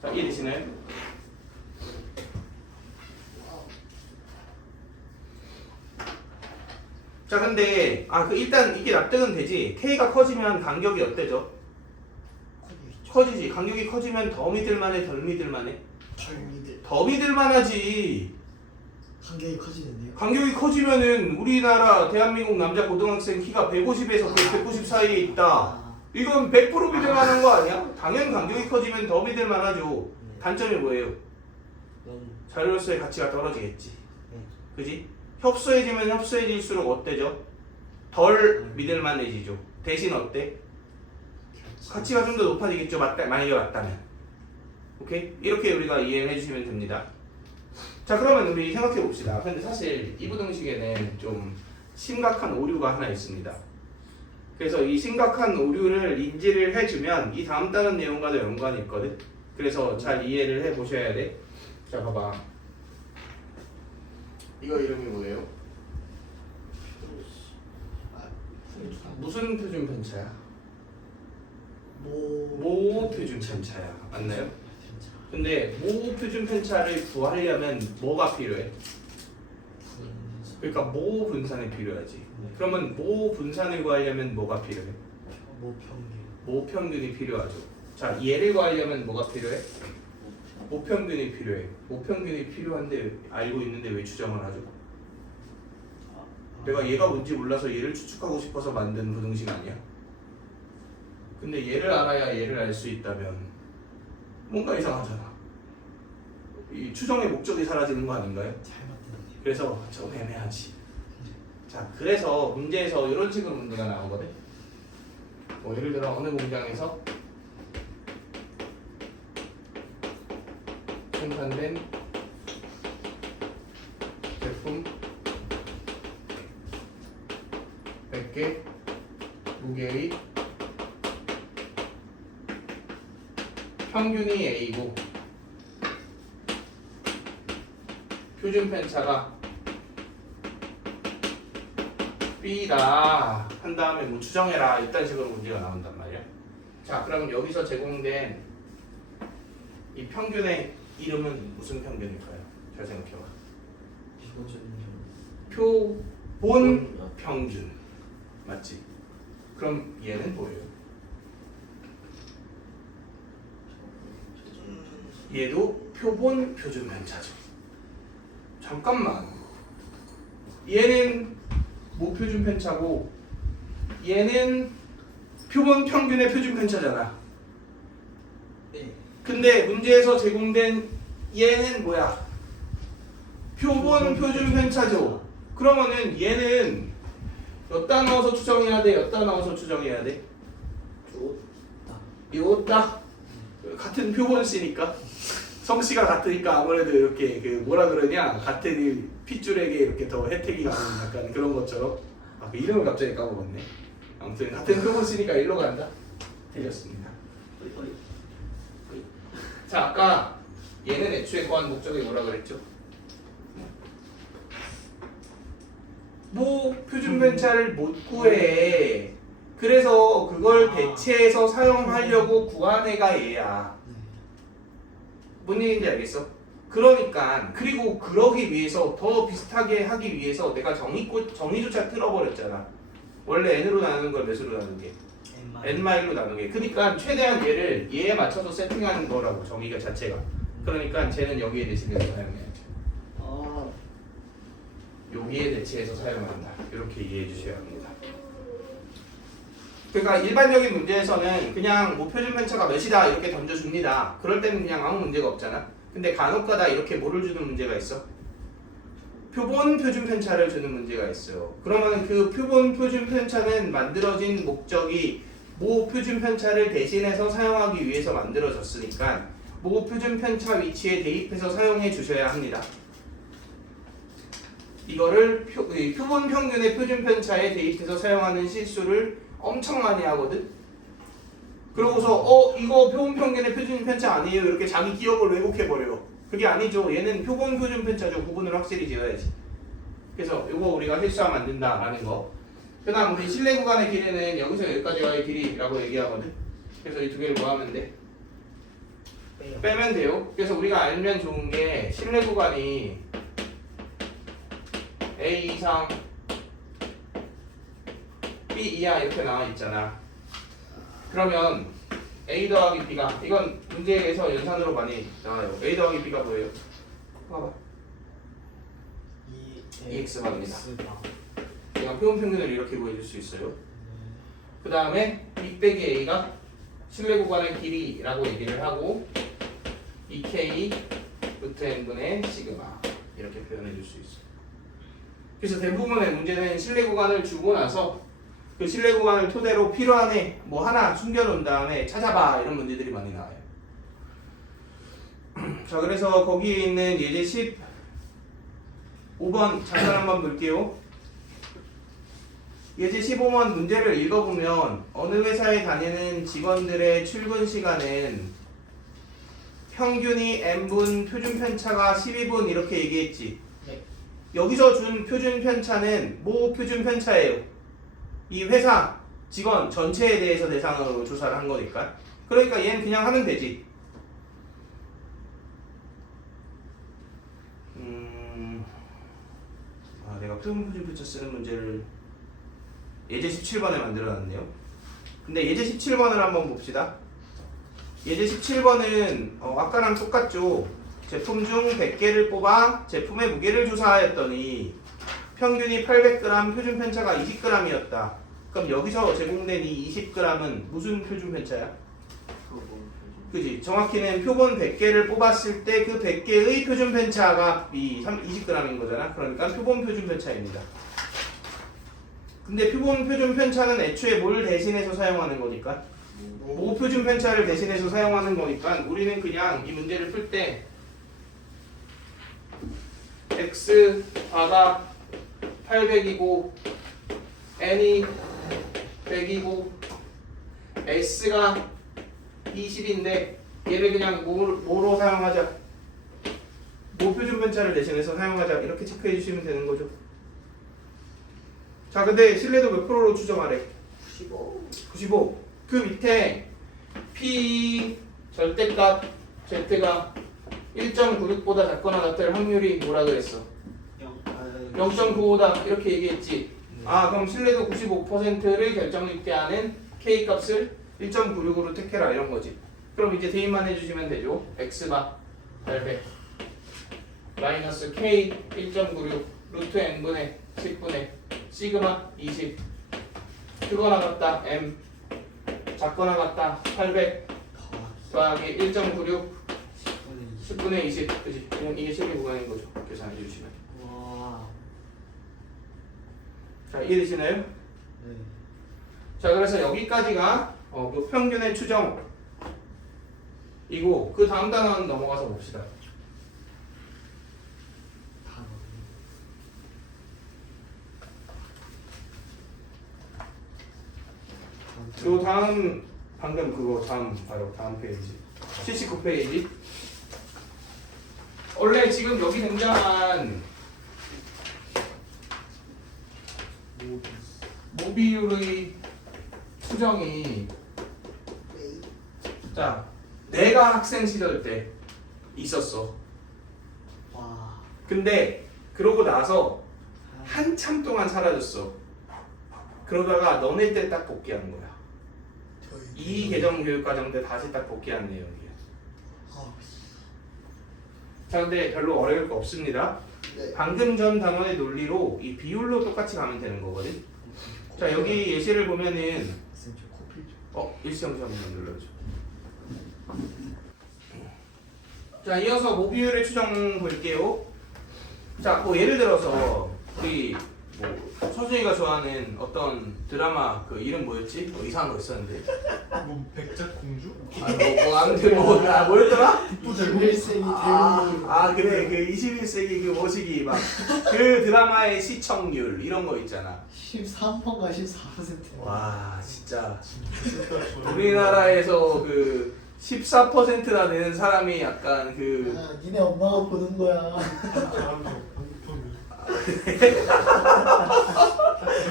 자, 이해되시나요? 자 근데 일단 이게 납득은 되지. K가 커지면 간격이 어때죠? 커지지. 간격이 커지면 더 믿을만해 덜 믿을만해? 절미들 더 믿을만하지. 간격이 커지는데요? 간격이 커지면은 우리나라 대한민국 남자 고등학생 키가 150에서 190 사이에 있다. 아, 이건 100% 믿을만한 거 아니야? 당연 간격이 커지면 더 믿을만하죠. 네. 단점이 뭐예요? 너무 자료로서의 가치가 떨어지겠지. 네. 그지? 협소해지면 협소해질수록 어때죠? 덜 믿을만해지죠. 대신 어때? 가치가 좀 더 높아지겠죠. 만약에 맞다면. 오케이? 이렇게 우리가 이해를 해주시면 됩니다. 자 그러면 우리 생각해 봅시다. 근데 사실 이 부등식에는 좀 심각한 오류가 하나 있습니다. 그래서 이 심각한 오류를 인지를 해주면 이 다음 다른 내용과도 연관이 있거든. 그래서 잘 이해를 해 보셔야 돼. 자 봐봐. 이거 이름이 뭐예요? 무슨 표준 편차야? 모 표준 편차야. 맞나요? 근데 모 표준 편차를 구하려면 뭐가 필요해? 그러니까 모 분산이 필요하지. 그러면 모 분산을 구하려면 뭐가 필요해? 모평균 모 평균이 필요하죠. 자 얘를 구하려면 뭐가 필요해? 모 평균이 필요해. 모 평균이 필요한데 알고 있는데 왜 추정을 하죠? 내가 얘가 뭔지 몰라서 얘를 추측하고 싶어서 만든 부등식 아니야? 근데 얘를 알아야 얘를 알 수 있다면 뭔가 이상하잖아. 이 추정의 목적이 사라지는 거 아닌가요? 잘못됐네요. 그래서 좀 애매하지. 자 그래서 문제에서 이런 식으로 문제가 나오거든. 뭐 예를 들어 어느 공장에서 생산된 제품 100개 무게의 평균이 A고 표준 편차가 B다 한 다음에 뭐 추정해라 이딴 식으로 문제가 나온단 말이야. 자 그럼 여기서 제공된 이 평균의 이름은 무슨 평균일까요? 잘 생각해봐. 표본 평균 맞지? 그럼 얘는 뭐예요? 얘도 표본 표준 편차죠. 잠깐만. 얘는 모표준 편차고 얘는 표본 평균의 표준 편차잖아. 네. 근데 문제에서 제공된 얘는 뭐야? 표본 표준 편차죠. 그러면은 얘는 여기다 넣어서 추정해야 돼? 여기다 넣어서 추정해야 돼? 좋다. 이거다. 같은 표본씨니까 성씨가 같으니까 아무래도 이렇게 그 뭐라 그러냐 같은 핏줄에게 이렇게 더 혜택이 가는 약간 그런 것처럼 그 이름을 갑자기 까먹었네. 아무튼 같은 표본씨니까 일로 간다. 틀렸습니다. 자 아까 얘는 애초에 구한 목적이 뭐라 그랬죠? 모 표준 편차를 못 구해. 그래서 그걸 대체해서 사용하려고 구한 애가 얘야. 뭔 얘기인지 알겠어? 그러니까 그리고 그러기 위해서 더 비슷하게 하기 위해서 내가 정의조차 틀어버렸잖아. 원래 n으로 나누는 걸 몇으로 나누는 게? n-로 나누는 게. 그러니까 최대한 얘를 얘에 맞춰서 세팅하는 거라고 정의가 자체가. 그러니까 쟤는 여기에 대신해서 사용해야죠. 여기에 대체해서 사용한다. 이렇게 이해해 주셔야 합니다. 그러니까 일반적인 문제에서는 그냥 뭐 표준 편차가 몇이다 이렇게 던져줍니다. 그럴 때는 그냥 아무 문제가 없잖아. 근데 간혹가다 이렇게 뭐를 주는 문제가 있어? 표본 표준 편차를 주는 문제가 있어요. 그러면 그 표본 표준 편차는 만들어진 목적이 모 표준 편차를 대신해서 사용하기 위해서 만들어졌으니까 모 표준 편차 위치에 대입해서 사용해 주셔야 합니다. 이거를 표본 평균의 표준 편차에 대입해서 사용하는 실수를 엄청 많이 하거든. 그러고서 이거 표본 평균의 표준 편차 아니에요 이렇게 자기 기억을 왜곡해 버려요. 그게 아니죠. 얘는 표본 표준 편차죠. 구분을 확실히 지어야지. 그래서 이거 우리가 실수하면 안 된다라는 거. 그다음 우리 실내 구간의 길이는 여기서 여기까지가의 길이라고 얘기하거든. 그래서 이 두 개를 뭐 하면 돼? 빼면 돼요. 그래서 우리가 알면 좋은 게 실내 구간이 A 이상 B 이하 이렇게 나와 있잖아. 그러면 A 더하기 B가 이건 문제에서 연산으로 많이 나와요. A 더하기 B가 뭐예요? 봐봐. 2x 반입니다. 그냥 표본 평균을 이렇게 구해줄 수 있어요. 그 다음에 B 빼기 A가 실내 구간의 길이라고 얘기를 하고 2K 루트 n분의 시그마 이렇게 표현해 줄 수 있어요. 그래서 대부분의 문제는 실내 구간을 주고 나서 그 실내 구간을 토대로 필요한 애 뭐 하나 숨겨놓은 다음에 찾아봐 이런 문제들이 많이 나와요. 자, 그래서 거기에 있는 예제 15번 잠깐 한번 볼게요. 예제 15번 문제를 읽어보면 어느 회사에 다니는 직원들의 출근 시간은 평균이 n분, 표준 편차가 12분 이렇게 얘기했지. 네. 여기서 준 표준 편차는 뭐 표준 편차예요? 이 회사 직원 전체에 대해서 대상으로 조사를 한 거니까. 그러니까 얘는 그냥 하면 되지. 내가 표준 편차 쓰는 문제를 예제 17번에 만들어놨네요. 근데 예제 17번을 한번 봅시다. 예제 17번은 아까랑 똑같죠. 제품 중 100개를 뽑아 제품의 무게를 조사하였더니 평균이 800g, 표준 편차가 20g이었다. 그럼 여기서 제공된 이 20g은 무슨 표준 편차야? 그지? 정확히는 표본 100개를 뽑았을 때 그 100개의 표준 편차가 이 20g인 거잖아. 그러니까 표본 표준 편차입니다. 근데 표본 표준 편차는 애초에 뭘 대신해서 사용하는 거니까? 모 표준 편차를 대신해서 사용하는 거니까 우리는 그냥 이 문제를 풀 때 x 바가 800이고 n이 100이고 s가 20인데 얘를 그냥 뭐로 사용하자? 모 표준 편차를 대신해서 사용하자 이렇게 체크해 주시면 되는 거죠. 자, 근데 신뢰도 몇 프로로 추정하래? 95. 그 밑에 P 절대값 Z가 1.96보다 작거나 같을 확률이 뭐라 그랬어? 0.95다 이렇게 얘기했지. 아, 그럼 신뢰도 95%를 결정짓게 하는 K 값을 1.96으로 택해라 이런 거지. 그럼 이제 대입만 해주시면 되죠. X바 800 마이너스 K 1.96 루트 n분의 10분의 시그마 20 크거나 같다 M 작거나 같다 800 더하기 1.96 10분의 20 그치? 그냥 이게 실내 구간인 거죠. 계산해 주시면. 와. 자, 이해되시나요? 네. 자, 그래서 여기까지가 그 평균의 추정이고 그 다음 단원 넘어가서 봅시다. 요 다음 방금 그거 바로 다음 페이지 79페이지. 원래 지금 여기 등장한 모비율의 추정이 자 내가 학생 시절 때 있었어. 와. 근데 그러고 나서 한참 동안 사라졌어. 그러다가 너네 때 딱 복귀한 거야. 이 개정 교육과정 때 다시 딱 복귀한 내용이야. 자, 근데 별로 어려울 거 없습니다. 네. 방금 전 단원의 논리로 이 비율로 똑같이 가면 되는 거거든. 자, 여기 예시를 보면은 선생님 저 코필 좀. 일시정지 한번 눌러줘. 자, 이어서 모비율의 추정 볼게요. 자, 뭐 예를 들어서 우리 뭐 서준이가 좋아하는 어떤 드라마 그 이름 뭐였지? 뭐 이상한 거 있었는데. 뭐 백작공주? 아무튼 뭐였더라? 21세기 대우 그래 그 21세기 그 뭐시기 막 그 드라마의 시청률 이런 거 있잖아. 13%가 14%. 와 진짜 우리나라에서 그 14%나 되는 사람이 약간 그 아, 니네 엄마가 보는 거야. 잘하면서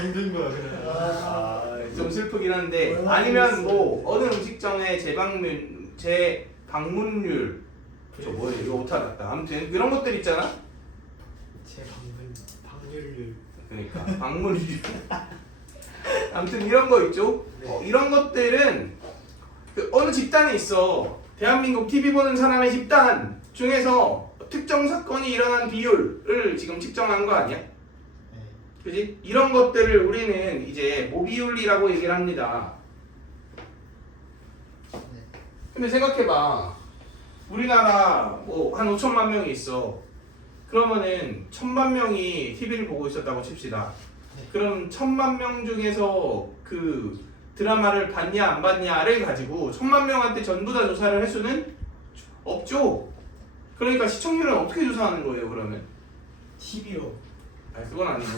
힘든 거야 그냥. 좀 슬프긴 한데 아니면 뭐 어느 음식점의 재방문율 저 뭐예요 이거 오타 났다. 아무튼 그런 것들 있잖아. 제 방률을. 그러니까 방문율 아무튼 이런 거 있죠. 네. 이런 것들은 그 어느 집단에 있어. 대한민국 TV 보는 사람의 집단 중에서 특정 사건이 일어난 비율을 지금 측정한 거 아니야? 네. 그지? 이런 것들을 우리는 이제 모비율이라고 얘기를 합니다. 네. 근데 생각해봐. 우리나라 뭐 한 5천만 명이 있어. 그러면은 1,000만 명이 TV를 보고 있었다고 칩시다. 네. 그럼 1,000만 명 중에서 그 드라마를 봤냐 안 봤냐를 가지고 1,000만 명한테 전부 다 조사를 할 수는 없죠. 그러니까 시청률은 어떻게 조사하는 거예요, 그러면? TV로. 아니 그건 아니고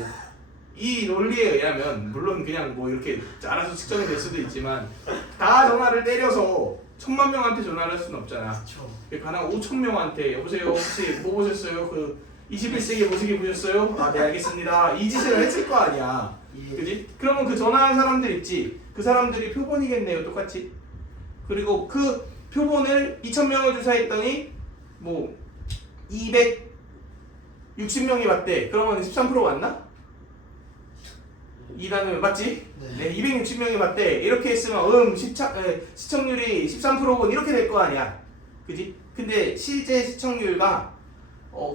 이 논리에 의하면 물론 그냥 뭐 이렇게 알아서 측정이 될 수도 있지만 다 전화를 때려서 1,000만 명한테 전화를 할 수는 없잖아. 그쵸. 가능 5,000명한테 여보세요 혹시 뭐 보셨어요? 그 21세기 모시기 보셨어요? 아 네 알겠습니다. 이 짓을 했을 거 아니야. 예. 그지? 그러면 그 전화한 사람들 있지. 그 사람들이 표본이겠네요, 똑같이. 그리고 그 표본을 2,000명을 조사했더니 뭐 260명이 맞대. 그러면 13% 맞나? 2라는 맞지? 네. 네, 260명이 맞대. 이렇게 했으면 시청률이 13%건 이렇게 될 거 아니야. 그지? 근데 실제 시청률과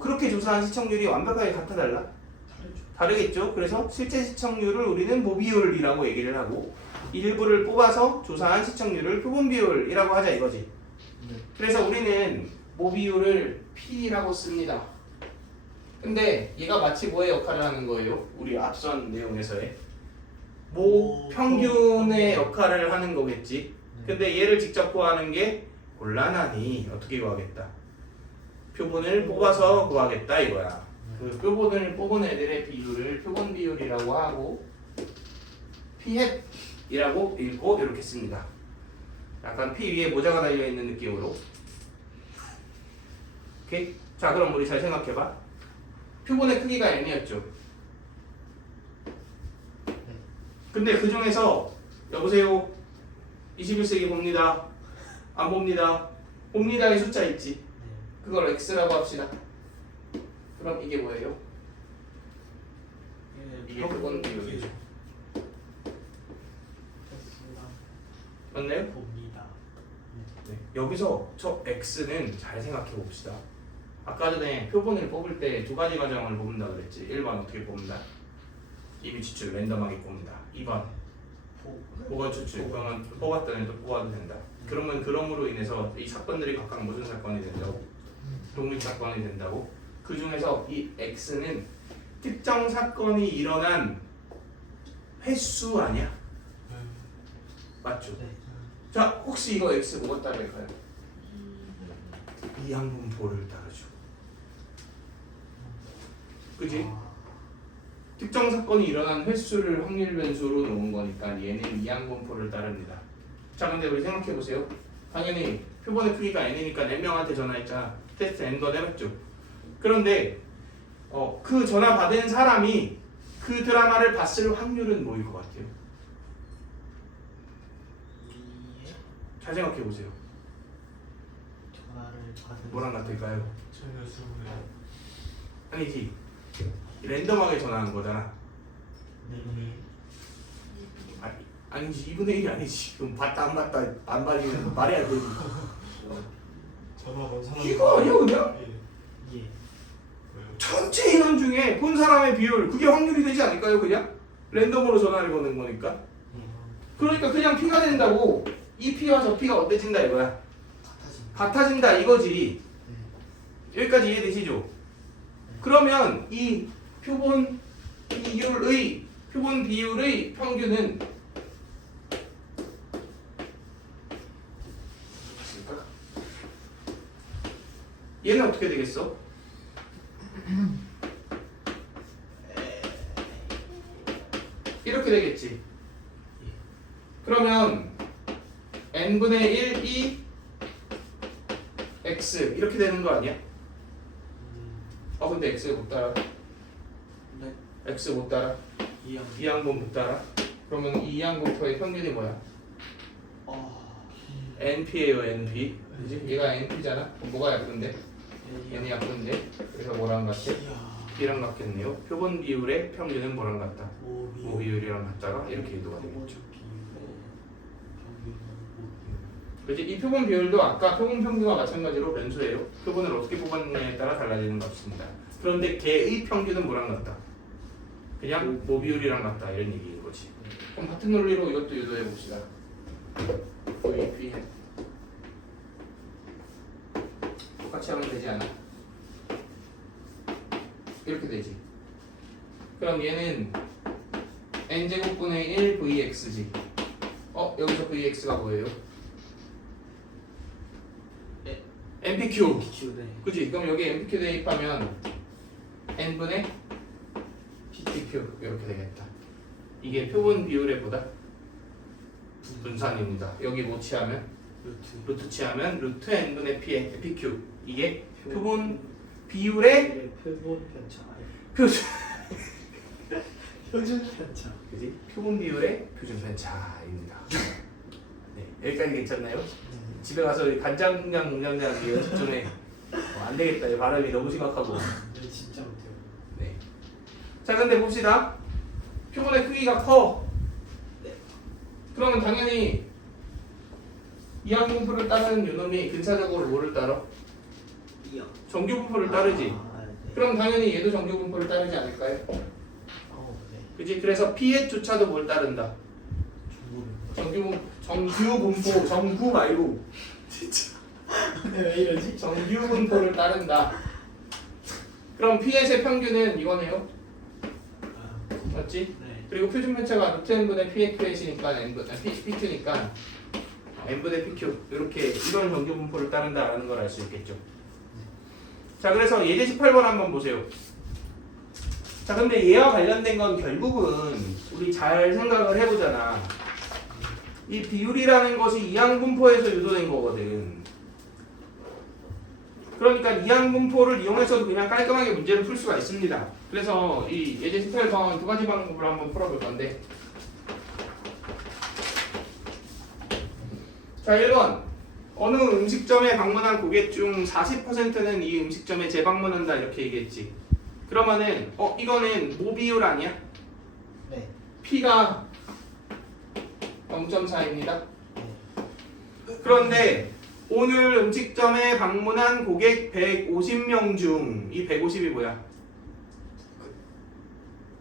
그렇게 조사한 시청률이 완벽하게 같아 달라? 다르죠. 다르겠죠. 그래서 실제 시청률을 우리는 모비율이라고 얘기를 하고 일부를 뽑아서 조사한 시청률을 표본 비율이라고 하자 이거지. 네. 그래서 우리는 모비율을 P라고 씁니다. 근데 얘가 마치 뭐의 역할을 하는 거예요? 우리 앞선 내용에서의 모 평균의 역할을 하는 거겠지. 근데 얘를 직접 구하는 게 곤란하니 어떻게 구하겠다? 표본을 뽑아서 구하겠다 이거야. 그 표본을 뽑은 애들의 비율을 표본 비율이라고 하고 P햇이라고 읽고 이렇게 씁니다. 약간 P 위에 모자가 달려 있는 느낌으로. 오케이? 자 그럼 우리 잘 생각해봐. 표본의 크기가 n이었죠. 근데 그 중에서 여보세요 21세기 봅니다. 안 봅니다. 봅니다의 숫자 있지. 그걸 x라고 합시다. 그럼 이게 뭐예요? 이게 표본 비율이죠. 맞나요? 봅니다. 네. 여기서 저 x는 잘 생각해 봅시다. 아까 전에 표본을 뽑을 때 두 가지 과정을 뽑는다 그랬지. 1번 어떻게 뽑는다? 이미 추출 랜덤하게 뽑는다. 2번 보건 추출. 그러면 뽑았더니 또 뽑아도 된다. 그러면 그럼으로 인해서 이 사건들이 각각 무슨 사건이 된다고? 독립 사건이 된다고. 그 중에서 이 x는 특정 사건이 일어난 횟수 아니야? 맞죠? 네. 자 혹시 이거 x 뭐가 따를까요? 이항분포를 따르죠. 그지? 특정 사건이 일어난 횟수를 확률 변수로 놓은 거니까 얘는 이항분포를 따릅니다. 자 근데 우리 생각해 보세요. 당연히 표본의 크기가 n이니까 4명한테 전화했잖아. 테스트 n번 해봤죠. 그런데 그 전화 받은 사람이 그 드라마를 봤을 확률은 뭐일 것 같아요? 잘 생각해 보세요. 전화를 받은 뭐랑 같을까요? 저희가 수능을 아니지. 랜덤하게 전화한 거잖아. 네. 아니지 2분의 1이 아니지. 그럼 봤다 안 봤다 안 봐지면 말해야 되지. 전화 건 사람 이거 아니야 그냥? 예. 예. 왜요? 전체 인원 중에 본 사람의 비율 그게 확률이 되지 않을까요 그냥? 랜덤으로 전화를 거는 거니까. 그러니까 그냥 P가 된다고. 이 P와 저 P가 어때진다 이거야. 같아진다 이거지. 여기까지 이해되시죠? 그러면 이 표본 비율의 평균은 얘는 어떻게 되겠어? 이렇게 되겠지. 그러면 n분의 1 2 x 이렇게 되는 거 아니야? 근데 x 못 따라. 네. x 못 따라. 이항분 못 따라. 그러면 이 이항분포의 평균이 뭐야? np예요 np. 그지? 얘가 np잖아. 그럼 뭐가 약분데? n이 약분데. 그래서 뭐라는 것 같아? 이랑 같겠네요. 표본 비율의 평균은 뭐랑 같다? 오비. 모비율이랑 같다가 이렇게 유도가 되겠죠. 그렇지? 이 표본 비율도 아까 표본 평균과 마찬가지로 변수예요. 표본을 어떻게 뽑았느냐에 따라 달라지는 값입니다. 그런데 걔의 평균은 뭐랑 같다? 그냥 모비율이랑 같다 이런 얘기인 거지. 그럼 같은 논리로 이것도 유도해 봅시다. VP 똑같이 하면 되지 않아? 이렇게 되지. 그럼 얘는 n제곱분의 1 vx지. 여기서 vx가 뭐예요? npq. 네. 그지? 그럼 여기 npq 대입하면 n분의 pq 이렇게 되겠다. 이게 표본 비율의 보다 분산입니다. 여기 뭐 취하면? 루트 취하면 루트 n분의 pq. 이게 표본 비율의 표본 편차. 표준. 표준 편차. 그지? 표본 비율의 표준 편차입니다. 네, 여기까지 괜찮나요? 집에 가서 간장장 농장장 연습 좀 해. 안 되겠다. 이 발음이 너무 심각하고. 네, 진짜 못해요. 네. 자, 근데 봅시다. 표본의 크기가 커. 그러면 당연히 이항분포를 따르는 요놈이 근사적으로 뭐를 따라? 이요. 정규분포를 따르지. 네. 그럼 당연히 얘도 정규분포를 따르지 않을까요? 네. 그지? 그래서 p조차도 뭘 따른다? 정규분포, 정구 말고 진짜 왜 이러지? 정규분포를 따른다. 그럼 p의 평균은 이거네요. 맞지? 네. 그리고 표준 편차가 루트 n분의 pq이니까 pq니까 n분의 pq 이렇게 이런 정규분포를 따른다라는 걸 알 수 있겠죠. 자, 그래서 예제 18번 한번 보세요. 자, 근데 얘와 관련된 건 결국은 우리 잘 생각을 해보잖아. 이 비율이라는 것이 이항분포에서 유도된 거거든. 그러니까 이항분포를 이용해서도 그냥 깔끔하게 문제를 풀 수가 있습니다. 그래서 이 예제 18번 두 가지 방법으로 한번 풀어볼 건데, 자, 1번 어느 음식점에 방문한 고객 중 40%는 이 음식점에 재방문한다 이렇게 얘기했지. 그러면은 이거는 뭐 비율 아니야? 네. P가 0.4입니다. 그런데 오늘 음식점에 방문한 고객 150명 중 이 150이 뭐야?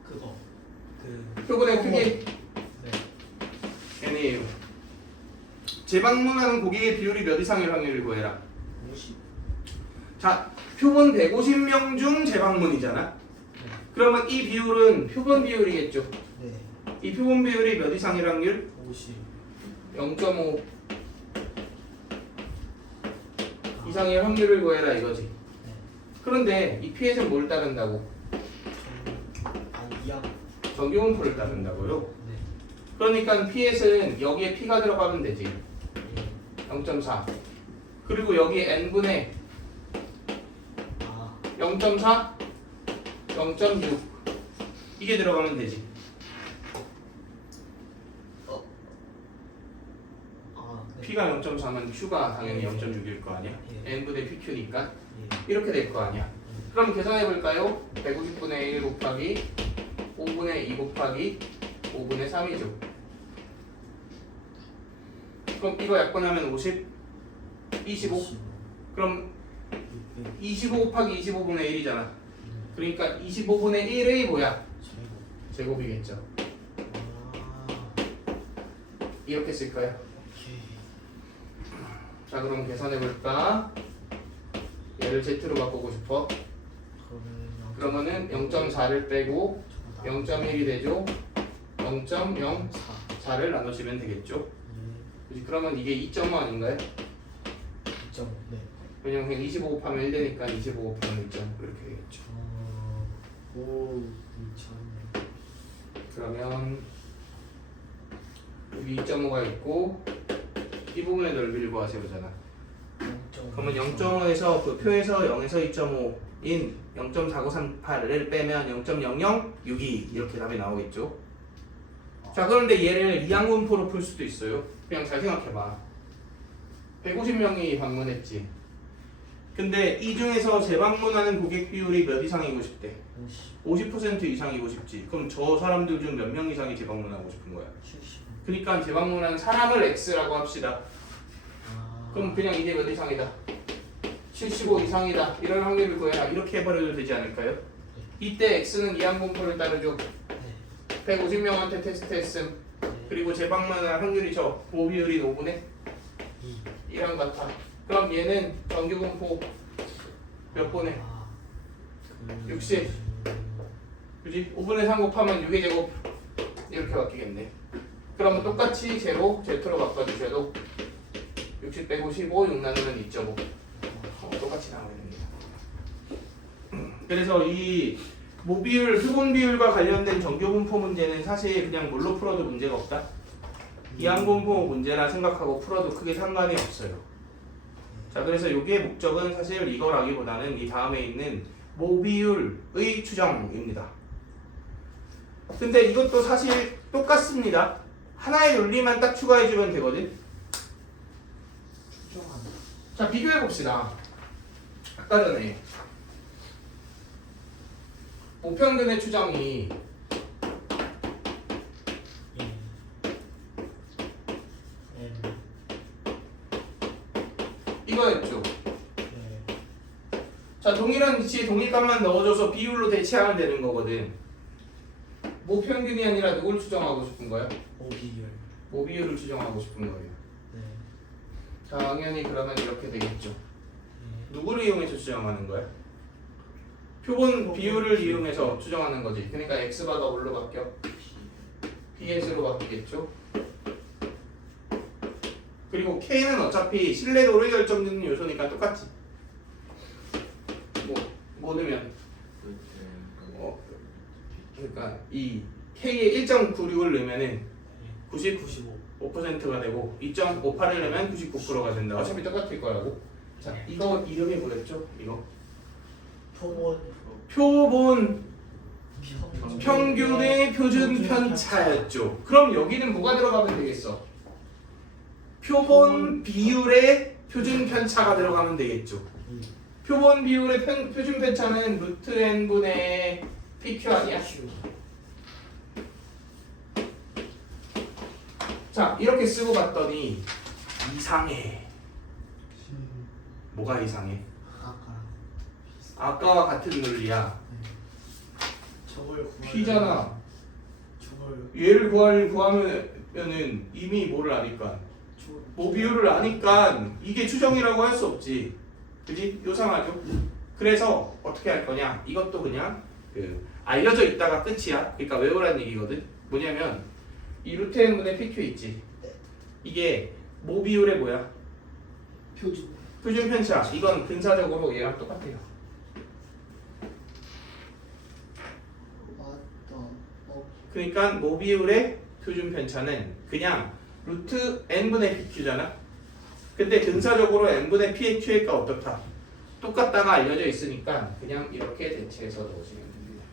그거. 표본의 크기 네. n이에요. 재방문하는 고객의 비율이 몇 이상일 확률을 구해라. 50. 자, 표본 150명 중 재방문이잖아. 그러면 이 비율은 표본 비율이겠죠. 네. 이 표본 비율이 몇 이상일 확률? 50. 0.5 이상의 확률을 구해라 이거지. 네. 그런데 이 P에서는 뭘 따른다고? 이항. 정규분포를 따른다고요. 네. 그러니까 P에서는 여기에 P가 들어가면 되지. 0.4. 그리고 여기에 N분의 0.4, 0.6 이게 들어가면 되지. 네. P가 0.4면 Q가 당연히 0.6일 거 아니야. N분의 PQ니까 이렇게 될 거 아니야. 그럼 계산해 볼까요? 150분의 1 곱하기 5분의 2 곱하기 5분의 3이죠. 그럼 이거 약분하면 50, 25. 그럼 25 곱하기 25분의 1이잖아. 그러니까 25분의 1의 뭐야? 제곱이겠죠. 이렇게 쓸까요? 자, 그럼 계산해 볼까? 얘를 Z로 바꾸고 싶어. 그러면은 0.4를 빼고 0.1이 되죠. 0.04를 나누시면 되겠죠. 그러면 이게 2.5 아닌가요? 2.5. 네. 왜냐면 그냥 25 곱하면 1 되니까 25 곱하면 1.5 이렇게 되겠죠. 오, 2.5. 그러면 여기 2.5가 있고 이 부분의 넓이를 구하세요잖아. 그러면 0.5에서 그 표에서 0에서 2.5인 0.4938을 빼면 0.0062 이렇게 답이 나오겠죠. 자, 그런데 얘를 이항분포로 풀 수도 있어요. 그냥 잘 생각해봐. 150명이 방문했지. 근데 이 중에서 재방문하는 고객 비율이 몇 이상이고 싶대? 50% 이상이고 싶지. 그럼 저 사람들 중 몇 명 이상이 재방문하고 싶은 거야? 70. 그러니까 재방문하는 사람을 X라고 합시다. 아. 그럼 그냥 이게 몇 이상이다? 75 이상이다. 이런 확률을 구해라. 이렇게 해버려도 되지 않을까요? 이때 X는 이항분포를 따르죠. 네. 150명한테 테스트했음. 네. 그리고 재방문할 확률이 저 보비율이 5분의 2. 1랑 같아. 그럼 얘는 정규분포 몇 번에? 아. 60. 그지? 5분의 3 곱하면 6의 제곱 이렇게 바뀌겠네. 그러면 똑같이 제로 Z로 바꿔주셔도 60 빼고 15, 6 나누면 2.5. 똑같이 나오게 됩니다. 그래서 이 모비율, 표본 비율과 관련된 정규분포 문제는 사실 그냥 뭘로 풀어도 문제가 없다. 이항분포 문제라 생각하고 풀어도 크게 상관이 없어요. 자, 그래서 이게 목적은 사실 이거라기보다는 이 다음에 있는 모비율의 추정입니다. 근데 이것도 사실 똑같습니다. 하나의 논리만 딱 추가해주면 되거든. 추정하는. 자, 비교해봅시다. 아까 전에 모평균의 추정이 이거였죠. 네. 자, 동일한 위치에 동일값만 넣어줘서 비율로 대체하면 되는 거거든. 모평균이 아니라 누굴 추정하고 싶은 거야? 오비율. 모비율을 추정하고 싶은 거예요. 네. 당연히 그러면 이렇게 되겠죠. 네. 누구를 이용해서 추정하는 거야? 표본 비율을 이용해서 추정하는 거지. 그러니까 x바가 뭘로 바뀌어? ps로 바뀌겠죠. 그리고 k는 어차피 신뢰도를 결정짓는 요소니까 똑같지. 뭐 넣으면 그러니까 이 k에 1.96을 넣으면은 95%가 되고 2.58을 넣으면 99%가 된다. 어차피 똑같을 거라고. 자, 이거 이름이 뭐였죠? 이거 표본 평균의 표준 편차였죠. 그럼 여기는 뭐가 들어가면 되겠어? 표본 비율의 표준 편차가 들어가면 되겠죠. 표본 비율의 표준 편차는 루트 n분의 pq 아니야? 자, 이렇게 쓰고 봤더니 이상해. 뭐가 이상해? 아까와 같은 논리야. 저걸 구하려면 p잖아. 저걸 얘를 구하면은 이미 뭐를 아니까 모비율을 아니까 이게 추정이라고 할 수 없지. 그지? 요상하죠? 그래서 어떻게 할 거냐? 이것도 그냥 알려져 있다가 끝이야. 그러니까 외우라는 얘기거든. 뭐냐면 이 루트 n분의 pq 있지. 이게 모비율의 뭐야? 표준 편차. 이건 근사적으로 얘랑 똑같아요. 그러니까 모비율의 표준 편차는 그냥 루트 n분의 pq잖아. 근데 근사적으로 n분의 pq가 어떻다? 똑같다가 알려져 있으니까 그냥 이렇게 대체해서 넣으시면 됩니다.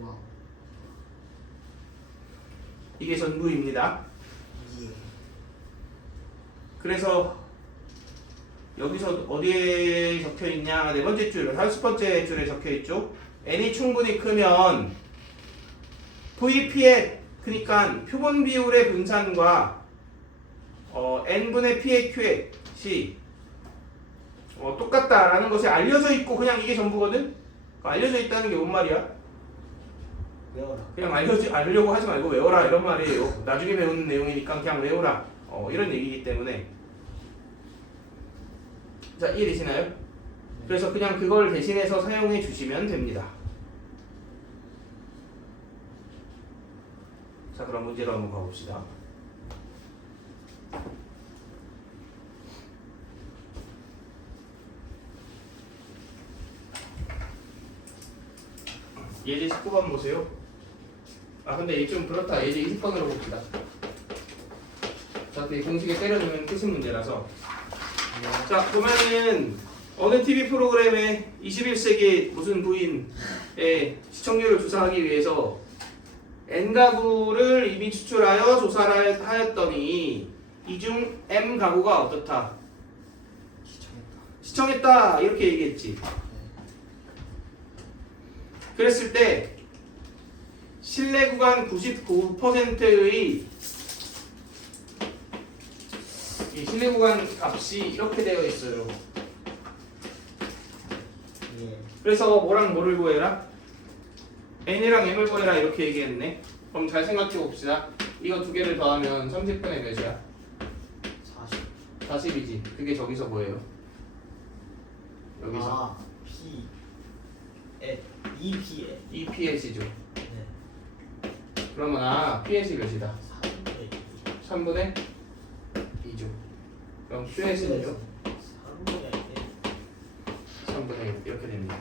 와. 이게 전부입니다. 그래서 여기서 어디에 적혀있냐? 네 번째 줄, 40번째 줄에 적혀있죠. n이 충분히 크면 VP의 그러니까 표본 비율의 분산과 n분의 p의 q의 똑같다라는 것이 알려져 있고 그냥 이게 전부거든. 알려져 있다는 게 뭔 말이야? 외워라. 그냥 알려고 하지 말고 외워라 이런 말이에요. 나중에 배우는 내용이니까 그냥 외워라. 이런 얘기이기 때문에. 자, 이해되시나요? 그래서 그냥 그걸 대신해서 사용해 주시면 됩니다. 자, 그럼 문제로 한번 가봅시다. 예제 19번 보세요. 아, 근데 이게 좀 그렇다. 예제 20번으로 봅시다. 자, 이 공식에 때려넣으면 끝인 문제라서. 자, 그러면은 어느 TV 프로그램의 21세기 무슨 부인의 시청률을 조사하기 위해서 N가구를 이미 추출하여 조사를 하였더니 이 중 M 가구가 어떻다? 시청했다 이렇게 얘기했지. 그랬을 때 실내 구간 99%의 이 실내 구간 값이 이렇게 되어 있어요. 예. 그래서 뭐랑 뭐를 구해라? n이랑 m을 구해라 이렇게 얘기했네. 그럼 잘 생각해 봅시다. 이거 두 개를 더하면 30분의 몇이야? 40. 40이지. 그게 저기서 뭐예요? 여기서 아, P. 에. 2P. 에. EPS죠. 네. 그러면 PS이 몇이다? 4분의 3분의 2죠. 그럼 QS는요? 4분의 3분의 1 이렇게 됩니다.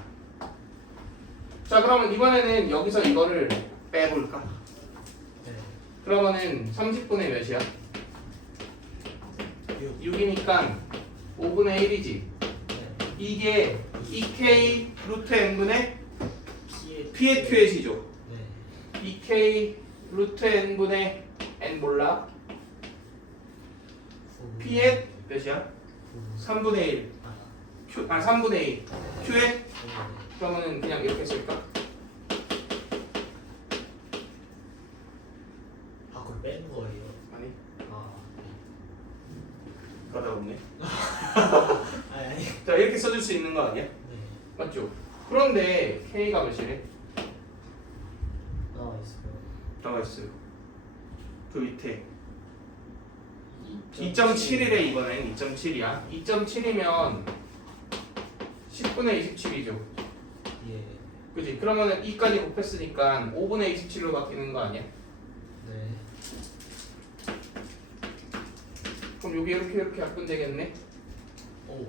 자 그러면 이번에는 여기서 이거를 빼볼까? 네. 그러면은 30분의 몇이야? 6. 6이니까 5분의 1이지. 네. 이게 2K 루트 N분의 P의 P의 QS이죠. 네. 2K 루트 N분의 N 몰라? P의 몇이야? 3분의 1 아, Q, 3분의 2 Q의 네. 그러면은 그냥 이렇게 쓸까? 아, 그걸 빼는 거예요. 아니 아, 가다 없네. 아니. 자 이렇게 써줄 수 있는 거 아니야? 네. 맞죠? 그런데 K가 몇이래? 나와 있어요. 나와 있어요. 그 밑에 2.7이래 이번엔 2.7이야. 2.7이면 10분의 27이죠. 예. 그지? 그러면은 2까지 곱했으니까 5분의 27로 바뀌는 거 아니야? 네. 그럼 여기 이렇게 바꾸면 되겠네? 오.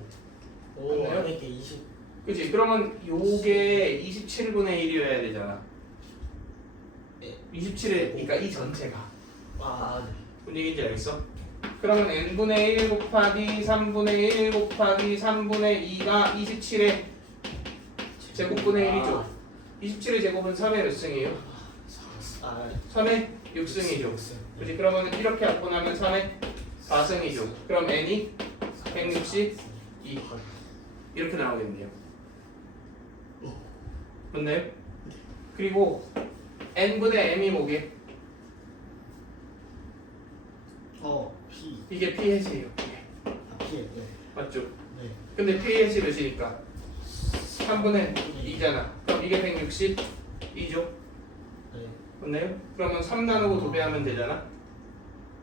오, 맞나요? 안에 게 20. 그지? 그러면 요게 27분의 1이어야 되잖아. 예. 27에 그러니까 이 전체가 아, 네. 뭔 얘기인지 알겠어? 그러면 n분의 1 곱하기 3분의 1 곱하기 3분의 2가 27의 제곱분의 1이죠. 27의 제곱은 3의 몇 승이에요? 아, 3의 6승이죠. 그지? 그러면 이렇게 갖고 나면 3의 4승이죠. 그럼 n이 162 이렇게 나오겠네요. 맞나요? 그리고 n분의 m이 뭐게? P. 이게 p햇이에요. 아, P. 네. 맞죠? 네. 근데 p햇이 몇이니까? 3분의 2잖아. 그럼 이게 162죠? 네. 맞나요? 그러면 3 나누고 2배 하면 되잖아?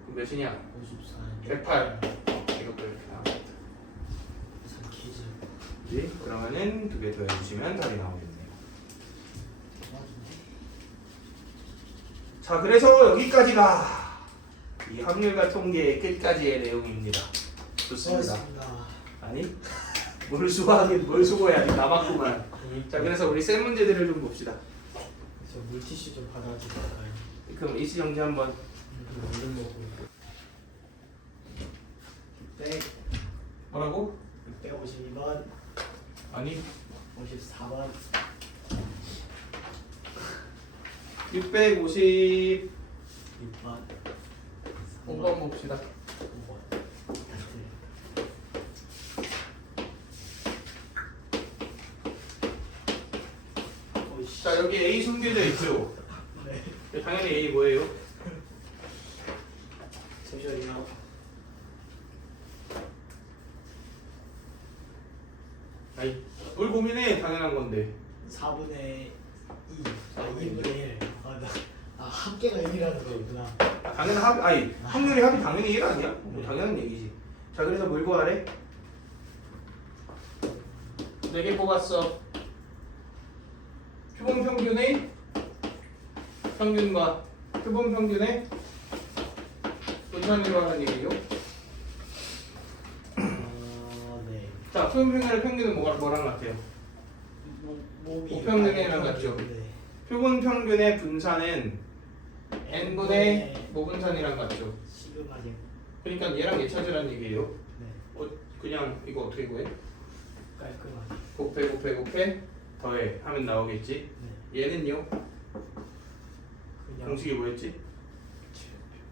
그럼 몇이냐? 54. 108. 이것도 이렇게 나옵니다. 퀴즈. 네? 그러면은 2개 더해주시면 답이 나오겠네요. 자, 그래서 여기까지가 이 확률과 통계의 끝까지의 내용입니다. 좋습니다. 수고하셨습니다. 아니? 뭘 수고하긴 뭘 수고해 아직 남았구만. 자, 그래서 우리 쌤 문제들을 좀 봅시다. 저 물티슈 좀 받아주도 될까요? 그럼 이수정지 한번. 물을 먹고. 네. 뭐라고? 652번. 아니 54번. 650 6번. 5번 봅시다. 5번. 자, 여기 A 숨겨져 있죠? 네. 당연히 A 뭐예요? 잠시만요. 아니, 뭘 고민해? 당연한 건데. 4분의 2. 아, 2분의 1. 아, 합계가 1이라는 거구나. 당연한 합, 아니 확률이 합이 당연히 1 아니야? 뭐 당연한 얘기지. 자, 그래서 뭘 구하래? 4개 뽑았어. 표본 평균의 평균과 표본 평균의 분산율로 하는 얘기죠. 네. 자, 표본 평균의 평균은 뭐랑 같아요? 몸이 우평균이랑 같죠? 네. 표본 평균의 분산은 n분의 모분산이랑 같죠. 시그마제. 그러니까 얘랑 얘 찾으라는 얘기예요. 네. 그냥 이거 어떻게 구해? 깔끔하게. 곱해 더해 하면 나오겠지. 네. 얘는요? 그냥 공식이 뭐였지?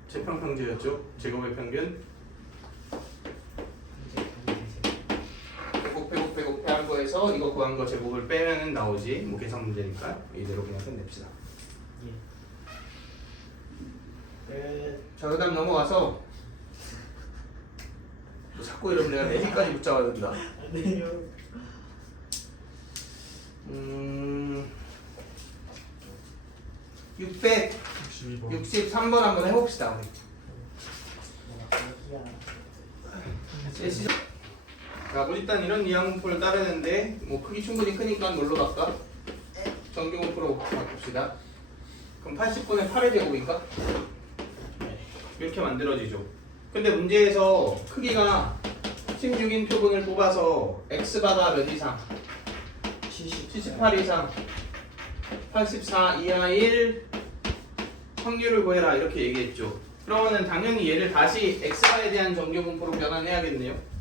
제평평제였죠. 제곱의 평균 현재 곱해 이거에서 이거 구한 거 제곱을 빼면은 나오지. 뭐 계산 문제니까 이대로 그냥 끝냅시다. 끝. 자, 그다음 넘어가서 뭐 자꾸 이러면 내가 내일까지 붙잡아야 된다. 아니요. 62번 663번 한번 해봅시다. 우리. 자, 일단 이런 이항분포를 따르는데 뭐 크기 충분히 크니까 뭘로 바꿔? 정규분포로 바꿉시다. 그럼 80분의 8의 제곱인가? 이렇게 만들어지죠. 근데 문제에서 크기가 16인 표본을 뽑아서 x바가 몇 이상? 78 이상 84 이하일 확률을 구해라 이렇게 얘기했죠. 그러면은 당연히 얘를 다시 x바에 대한 정규분포로 변환해야겠네요.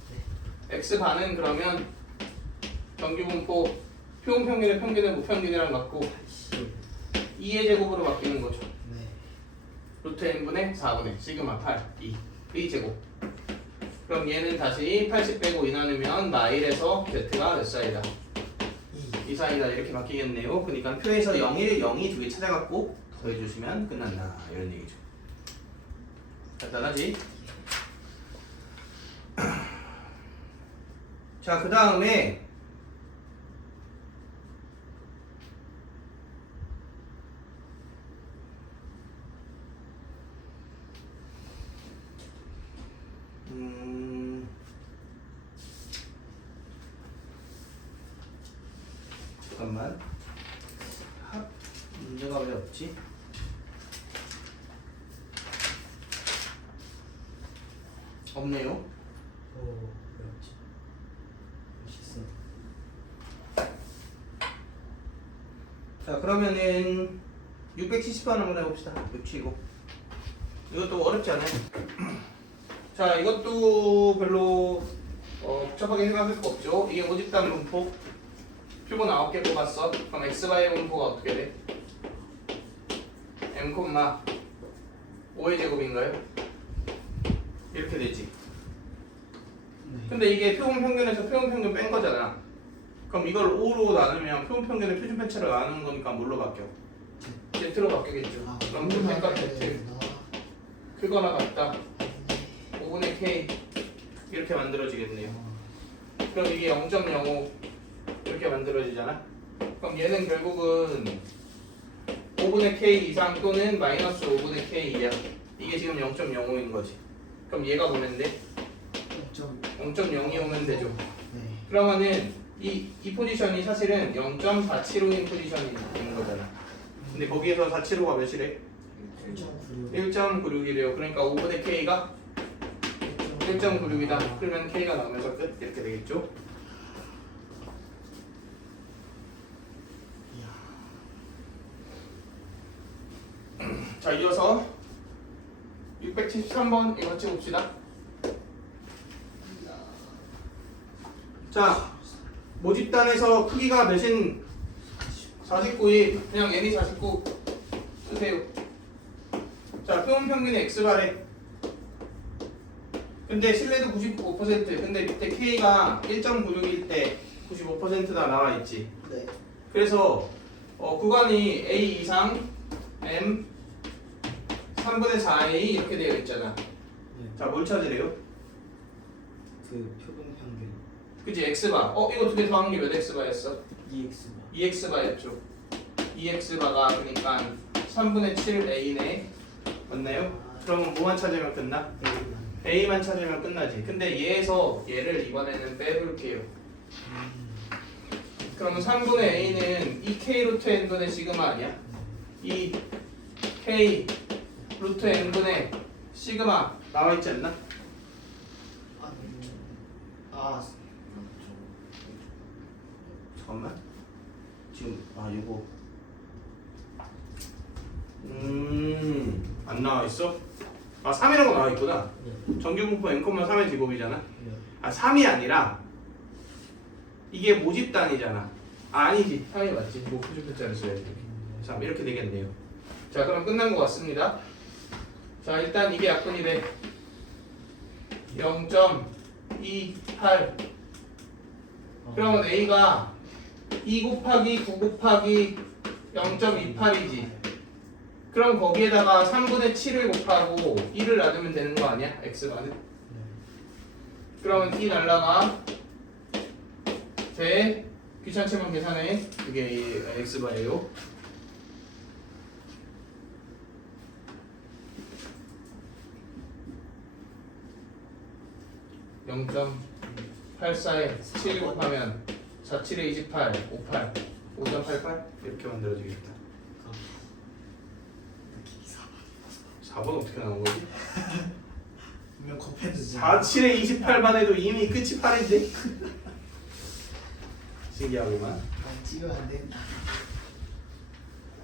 x바는 그러면 정규분포 표본평균의 평균의 무평균이랑 같고 2의 제곱으로 바뀌는 거죠. 네. 루트 n분의 4분의 시그마 8 2의 제곱. 그럼 얘는 다시 80 빼고 2 나누면 마일에서 z가 몇 사이다? 2 사이다 이렇게 바뀌겠네요. 그러니까 표에서 0, 1, 0, 2 두 개 찾아갖고 더해주시면 끝난다 이런 얘기죠. 간단하지? 자, 그 다음에 잠깐만. 문제가 왜 없지? 없네요. 오, 그렇지. 멋있어. 자, 그러면은 670번 한번 해봅시다. 679. 이것도 어렵지 않아요. 자, 이것도 별로 복잡하게 생각할 거 없죠. 이게 모집단 분포. 표본 9개 뽑았어. 그럼 xy의 분포가 어떻게 돼? m, 5의 제곱인가요? 이렇게 되지. 근데 이게 표본 평균에서 표본 평균 뺀 거잖아. 그럼 이걸 5로 나누면 표본 평균의 표준 편차를 나누는 거니까 뭘로 바뀌어? Z로 바뀌겠죠. 그럼 표준값 Z 크거나 같다. 5분의 K 이렇게 만들어지겠네요. 그럼 이게 0.05 이렇게 만들어지잖아. 그럼 얘는 결국은 5분의 K 이상 또는 마이너스 5분의 K 이하. 이게 지금 0.05인 거지. 그럼 얘가 보면 돼? 0.02 오면 되죠. 네. 그러면은 이 포지션이 사실은 0.475인 포지션인 거잖아. 근데 거기에서 475가 몇이래? 1.96이래요. 그러니까 5분의 K가 1.96이다. 그러면 K가 나오면서 끝 이렇게 되겠죠. 자, 이어서 673번 이거 같이 봅시다. 자, 모집단에서 크기가 몇인 49이 그냥 n이 49 쓰세요. 자, 표본 평균이 x바래. 근데 신뢰도 95%. 근데 밑에 k가 1.96일 때 95%다 나와 있지. 네. 그래서 구간이 a 이상 m 3분의 4a 이렇게 되어 있잖아. 자, 뭘 찾으래요? 그 표본 평균. 그치, x바. 이거 두 개 더한 게 몇 x바였어? 2x가. 2x바였죠. 2x바가 그러니까 3분의 7a네. 맞나요? 그러면 뭐만 찾으면 끝나? a만 찾으면 끝나지. 근데 얘에서 얘를 이번에는 빼볼게요. 그러면 3분의 a는 2k 루트 n분의 시그마 아니야? 2k 루트 n분의 시그마 나와있지 않나? 잠깐만. 지금 요거 안 나와있어? 3이라고 나와있구나. 정규분포 n,3의 제곱이잖아. 3이 아니라 이게 모집단이잖아. 아니지, 3이 맞지. 뭐 표준편차를 써야지. 자, 이렇게 되겠네요. 자, 그럼 끝난 것 같습니다. 자, 일단 이게 약분이 돼. 0.28 그러면 A가 2 곱하기 9 곱하기 0.28이지. 그럼 거기에다가 3분의 7을 곱하고 1을 놔두면 되는 거 아니야? X바는? 그러면 D 날라가 돼. 귀찮지만 계산해. 그게 X바예요. (0.84에 7 곱하면 4, 7에 28, 58, 5.88 이렇게 만들어지겠다. 4번 어떻게 나온 거지? 분명 곱했는데 4, 7에 28만 해도 이미 끝이 8인데? 신기하구만. 안 찍으면 안 된다.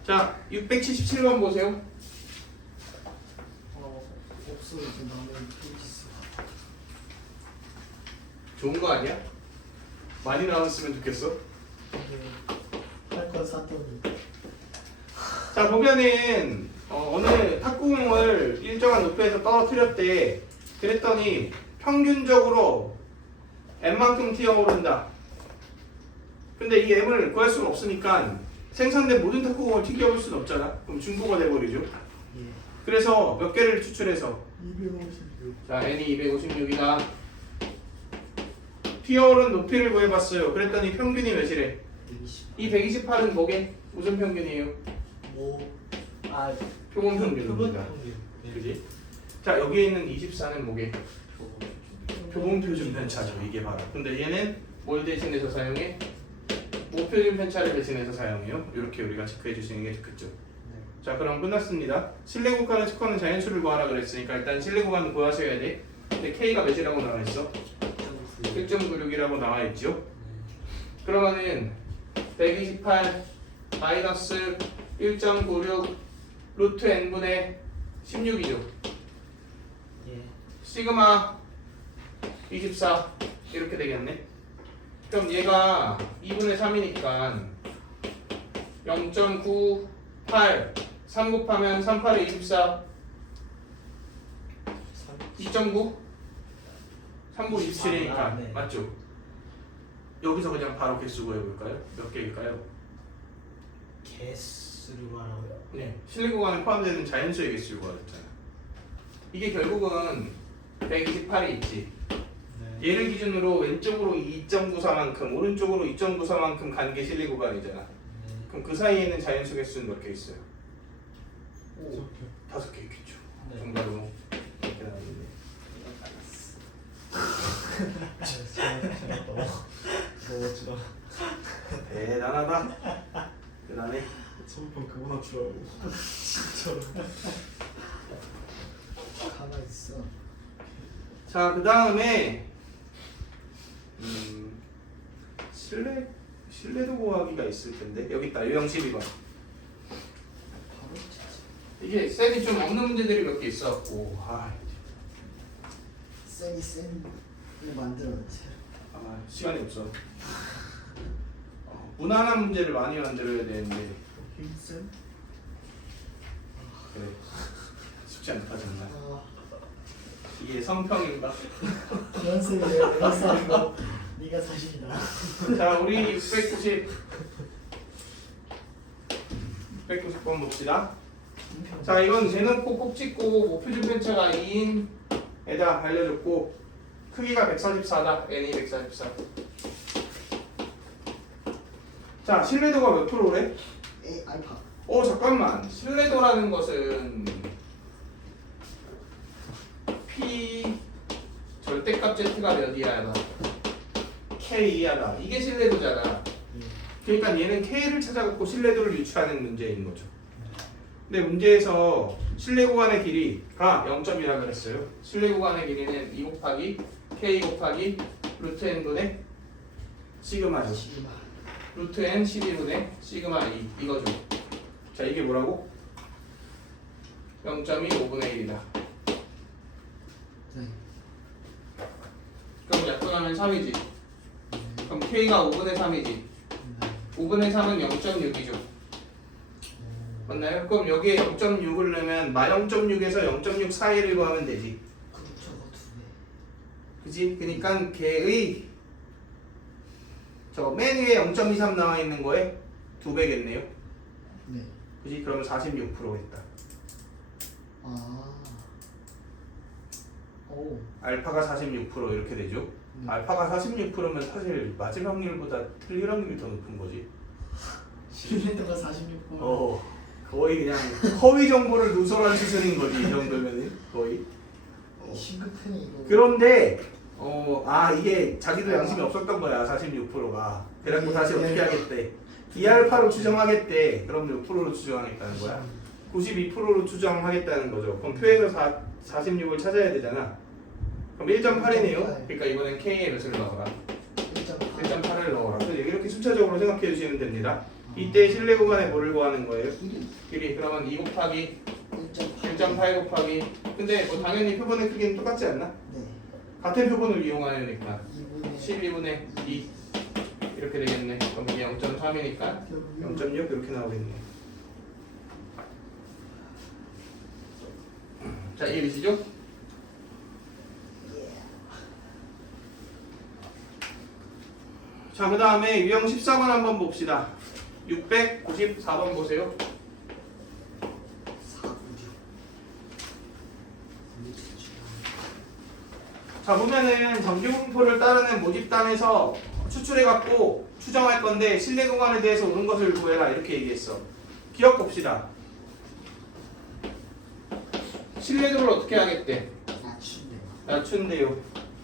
자, 677번 보세요. 없어 이제 나는 페이지 수. 좋은 거 아니야? 많이 나왔으면 좋겠어. 할건 샀더니 자, 보면은 어느 탁구공을 일정한 높이에서 떨어뜨렸대. 그랬더니 평균적으로 m만큼 튀어오른다. 근데 이 m을 구할 수가 없으니까 생산된 모든 탁구공을 튀겨올 수는 없잖아. 그럼 중고가 돼버리죠. 예. 그래서 몇 개를 추출해서 256. 자, n이 256이다. 튀어오른 높이를 구해봤어요. 그랬더니 평균이 몇이래? 120. 이 128은 뭐게? 무슨 평균이에요? 아 표본 평균입니다. 그지? 자, 여기에 있는 24는 뭐게? 표본 표준 편차죠. 이게 바로. 근데 얘는 뭘 대신해서 사용해? 모표준 편차를 대신해서 사용해요. 이렇게 우리가 체크해 주시는 게 좋겠죠. 자, 그럼 끝났습니다. 실내 구간을 체크하는 자연수를 구하라 그랬으니까 일단 실내 구간을 구하셔야 돼. 근데 K가 몇이라고 나와 있어? 1.96이라고 나와 있죠. 그러면은 128 마이너스 1.96 루트 n분의 16이죠. 예. 시그마 24 이렇게 되겠네. 그럼 얘가 2분의 3이니까 0.98 3 곱하면 38에 24 2.9 3분 27이니까 아, 네. 맞죠? 여기서 그냥 바로 개수 구해볼까요? 몇 개일까요? 개수를 말하고요. 네, 실내 구간에 포함되는 자연수의 개수를 구하랬잖아. 이게 결국은 128이 있지. 네. 얘를 기준으로 왼쪽으로 2.94만큼, 오른쪽으로 2.94만큼 간 게 실내 구간이잖아. 그럼 그 사이에 있는 자연수 개수는 몇 개 있어요? 오, 5개 있겠죠. 네. 정말로 이렇게 나왔는데. 너무 멋지다. 대단하다. 대단해. 선판 그거 맞추라고. 진짜로. 가만 있어. 자, 그 다음에 실내도 구하기가 있을 텐데 여기 있다. 유형 12번. 바로 찾지. 이게 셀이 좀 없는 문제들이 몇 개 있어갖고 쌤이 쌤을 만들었지. 시간이 없어. 무난한 문제를 많이 만들어야 되는데 힘쌤? 그래 쉽지 않다 정말. 아 이게 성평인가? 연습을 내가 쌓은 거 네가 사실이다. 자, 우리 690번 봅시다. 자, 이건 대놓고 꼭 찍고 목표준 편차가 2인에다 알려줬고 크기가 144다. n이 144. 자, 신뢰도가 몇 프로래? A 알파. 잠깐만. 신뢰도라는 것은 P 절대값 Z가 몇 이하다? K 이하다. 이게 신뢰도잖아. 그러니까 얘는 K를 찾아갖고 신뢰도를 유추하는 문제인 거죠. 근데 문제에서 실내 구간의 길이가 0점이라 그랬어요. 실내 구간의 길이는 2 곱하기 K 곱하기 루트 n분의 시그마죠. 시그마. 루트 n 12분의 시그마 2 이거죠. 자, 이게 뭐라고? 0.2 5분의 1이다. 네. 그럼 약분하면 3이지. 그럼 K가 5분의 3이지. 5분의 3은 0.6이죠. 맞나요? 그럼 여기에 0.6을 넣으면 마 0.6에서 0.6 사이를 구하면 되지. 그럼 저거 두 배. 그지? 그러니까 걔의 저 맨 위에 0.23 나와 있는 거에 2배겠네요. 네. 그지? 그러면 46%겠다. 아. 오. 알파가 46% 이렇게 되죠. 알파가 46%면 사실 맞을 확률보다 틀릴 확률이 더 높은 거지. 실내도가 46%. 거의 그냥 허위 정보를 누설한 수준인 거지. 이 정도면은 거의. 심각하네 이거. 그런데 이게 자기도 양심이 없었던 거야. 46%가. 그래갖고 다시 어떻게 하겠대? D알파로 추정하겠대. 그럼 몇 프로로 추정하겠다는 거야? 92%로 추정하겠다는 거죠. 그럼 표에서 46을 찾아야 되잖아. 그럼 1.8이네요. 그러니까 이번엔 K에 몇을 넣어라? 1.8을 넣어라. 그래서 이렇게 순차적으로 생각해 주시면 됩니다. 이때 실내 구간에 뭐를 구하는 거예요? 길이. 그러면 2 곱하기 1.8 곱하기. 근데 뭐 당연히 표본의 크기는 똑같지 않나? 네. 같은 표본을 이용하니까 2분의 12분의 2 이렇게 되겠네. 그럼 이게 0.3이니까 0.6 이렇게 나오겠네. 자, 이해되시죠? 자, 그 다음에 유형 14번 한번 봅시다. 694번 보세요. 496. 자, 보면은 정규분포를 따르는 모집단에서 추출해갖고 추정할 건데 실내 공간에 대해서 오는 것을 구해라 이렇게 얘기했어. 기억 봅시다. 실내도를 어떻게 하겠대? 낮춘대요. 낮춘대요.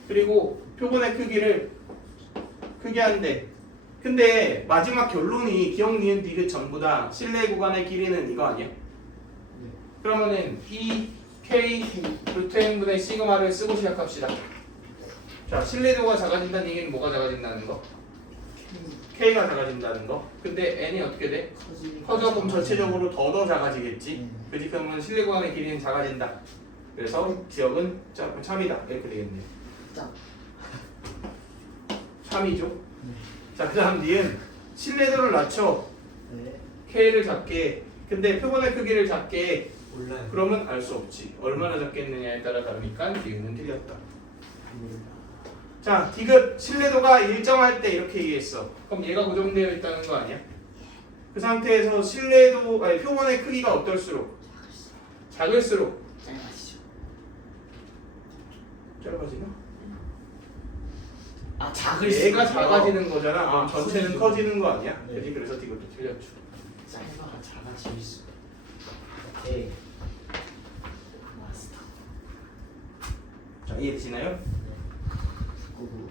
그리고 표본의 크기를 크게 한대. 근데 마지막 결론이 기억, 니은, 디귿 전부 다 실내 구간의 길이는 이거 아니야? 네. 그러면은 E, K, 루트 n분의 시그마를 쓰고 시작합시다. 자, 실내도가 작아진다는 얘기는 뭐가 작아진다는 거? K가 작아진다는 거. 근데 n이 어떻게 돼? 커져 보면 전체적으로 더 작아지겠지. 그지? 그러면 실내 구간의 길이는 작아진다. 그래서 기억은 참이다. 이렇게 되겠네요. 짝. 참이죠. 자, 그 다음 니은 실내도를 낮춰. 네. K를 작게. 근데 표본의 크기를 작게. 몰라요. 그러면 알 수 없지. 얼마나 작겠느냐에 따라 다르니까 니은은 틀렸다. 자, 디귿 실내도가 일정할 때 이렇게 얘기했어. 그럼 얘가 고정되어 있다는 거 아니야? 그 상태에서 실내도 표본의 크기가 어떨수록 작을수록 짧아지죠. 짧아지나? 아 작을 얘가 작아지는 거잖아. 그럼 아, 전체는 커지죠. 커지는 거 아니야? 네. 그지? 그래서 디귿도 틀렸죠. 짧아가 작아질 수. 오케이. 마스터. 자, 이해되시나요? 구구.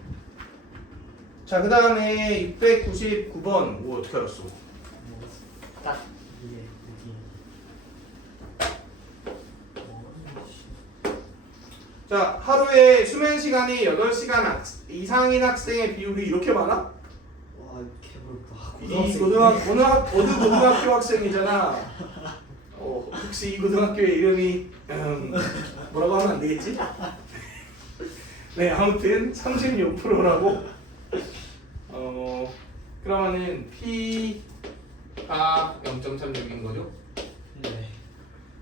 자, 그 다음에 699번. 오, 어떻게 알았어? 딱 이게 느낌. 자, 하루에 수면 시간이 8시간 이상인 학생의 비율이 이렇게 많아? 와 개불다. 이 어느 고등학교 학생이잖아. 혹시 이 고등학교의 이름이 뭐라고 하면 안 되겠지? 네, 아무튼 36%라고. 그러면은 P가 0.36인 거죠? 네.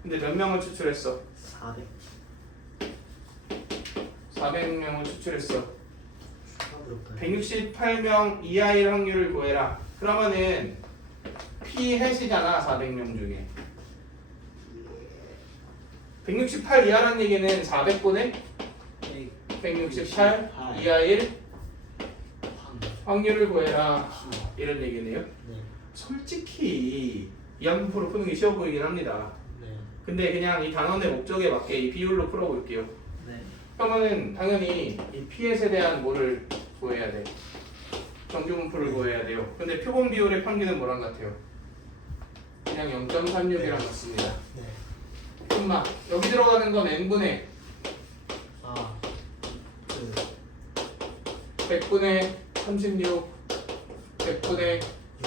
근데 몇 명을 추출했어? 400. 400명을 추출했어. 160. 168명 이하일 확률을 구해라. 그러면은 P 햇이잖아. 400명 중에 168 이하라는 얘기는 400분의 168 이하일 확률을 구해라 이런 얘기네요. 네. 솔직히 이항분포로 푸는 게 쉬워 보이긴 합니다. 네. 근데 그냥 이 단원의 목적에 맞게 이 비율로 풀어볼게요. 네. 그러면은 당연히 이 P에 대한 뭐를 구해야 돼? 정규분포를 구해야 돼요. 근데 표본 비율의 평균은 뭐랑 같아요? 그냥 0.36이랑 같습니다. 네. 엄마 여기 들어가는 건 n분의 아. 100분의 36 100분의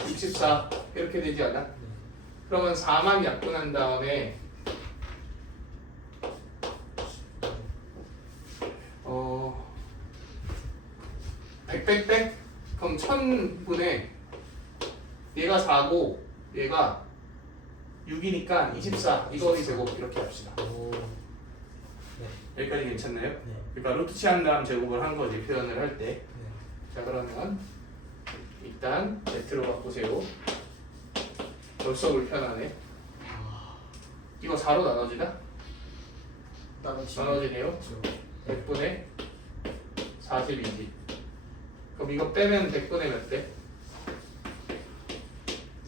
64 이렇게 되지 않아? 그러면 4만 약분한 다음에 100 그럼 1000분의 얘가 4고 얘가 6이니까 24 이거이 제곱 이렇게 합시다. 오. 네. 여기까지 괜찮나요? 네. 그러니까 루트 취한 다음 제곱을 한 거지 표현을 할 때. 네. 자, 그러면 일단 Z로 바꾸세요. 벌써 불편하네. 이거 4로 나눠지나? 나눠지네요. 100분의 40이지. 그럼 이거 빼면 100분의 몇 대?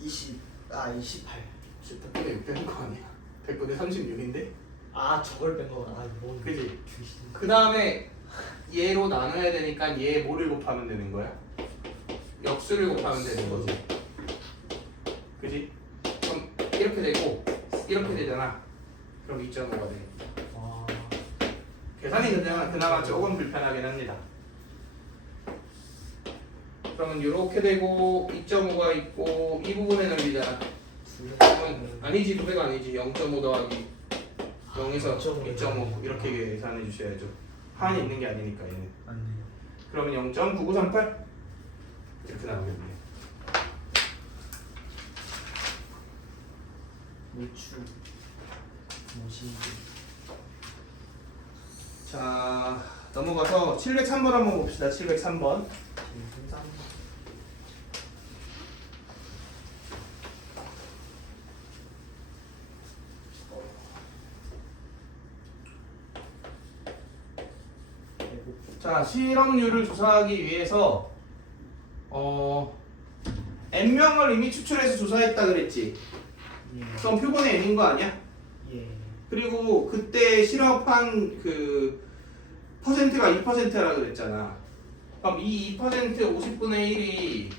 28. 100분의 6 빼는 거 아니야? 100분의 36인데? 아 저걸 뺀 거구나. 뭐 그지? 주신. 그 다음에 얘로 나눠야 되니까 얘 뭐를 곱하면 되는 거야? 역수를 곱하면 되는 거지. 그지? 그럼 이렇게 되고 이렇게 되잖아. 그럼 2.5가 돼. 와. 계산이 그나마 조금 불편하긴 합니다. 그러면 이렇게 되고 2.5가 있고 이 부분의 넓이잖아. 그러면 아니지 900 아니지 0.5 더하기 0에서 2.5 이렇게 계산해 주셔야죠. 한이 있는 게 아니니까 얘는. 맞네요. 그러면 0.9938 이렇게 나오겠네요. 물추. 무신. 자 넘어가서 703번 한번 봅시다. 703번. 자 실업률을 조사하기 위해서 n명을 이미 추출해서 조사했다 그랬지. 그럼 표본이 n인 거 아니야? 예. 그리고 그때 실업한 그 퍼센트가 2%라 그랬잖아. 그럼 이 2% 50분의 1이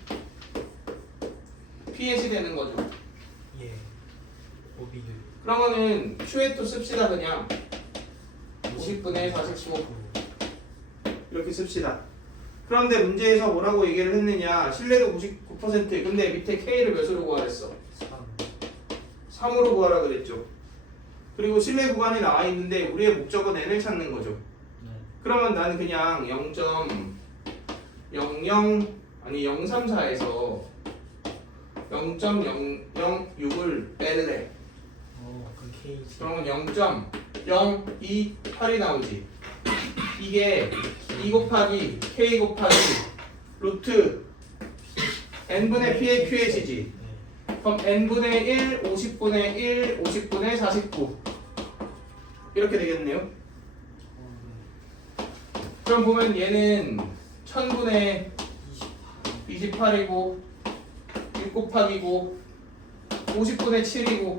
PS이 되는 거죠. 예. 오비율. 그러면은 Q에 씁시다. 그냥 50분의 49 이렇게 씁시다. 그런데 문제에서 뭐라고 얘기를 했느냐? 신뢰도 99%. 근데 밑에 K를 몇으로 구하랬어? 3으로 구하라 그랬죠. 그리고 신뢰 구간이 나와 있는데 우리의 목적은 n을 찾는 거죠. 네. 그러면 나는 그냥 0.034에서 0.006을 빼래. 그럼 K. 그러면 0.028이 나오지. 이게 2 곱하기 K 곱하기 루트 n분의 P의 QH지. 네. 그럼 n분의 1, 50분의 1, 50분의 49 이렇게 되겠네요. 네. 그럼 보면 얘는 1000분의 28이고 6 곱하기고 50분의 7이고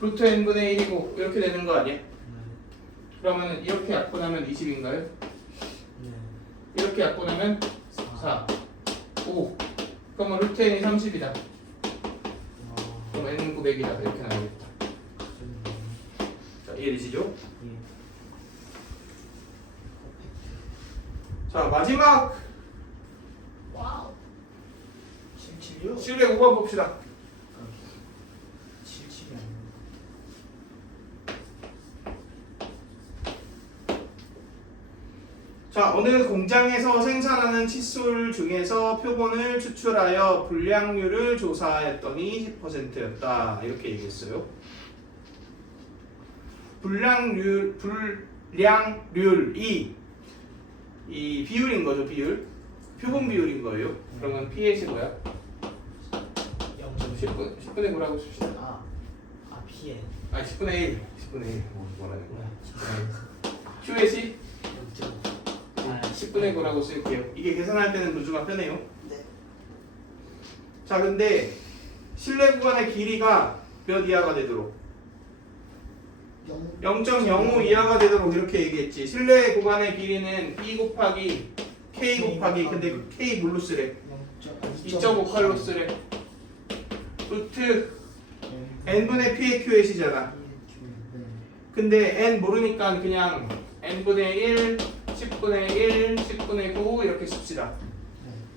루트 n분의 1이고 이렇게 되는 거 아니야? 그러면 이렇게 약분하면 20인가요? 네. 이렇게 약분하면 4, 5 그러면 루트 n이 30이다. 그럼 n은 900이다. 이렇게 나오겠다. 자, 이해되시죠? 자, 마지막 와우. 77요? 실내 5번 봅시다. 77이 아니에요. 자, 어느 공장에서 생산하는 칫솔 중에서 표본을 추출하여 불량률을 조사했더니 10%였다. 이렇게 얘기했어요. 불량률이 이 비율인 거죠, 비율. 표본 비율인 거예요. 그러면 pH이 뭐야? 10분의 9라고 씁시다. PN. 아니 10분의 1. 10분의 1. 뭐라는 거야? 뭐야? QH이 0.5. 10분의 9라고 쓸게요. 이게 계산할 때는 도주가 편해요. 네. 자, 근데 실내 구간의 길이가 몇 이하가 되도록? 0.05 이하가 되도록 이렇게 얘기했지. 실내 구간의 길이는 E 곱하기 K 곱하기 근데 그 K 뭘로 쓰래? 2.58로 쓰래. 루트 n분의 P의 QH잖아. 근데 n 모르니까 그냥 n분의 1, 10분의 1, 10분의 9 이렇게 씁시다.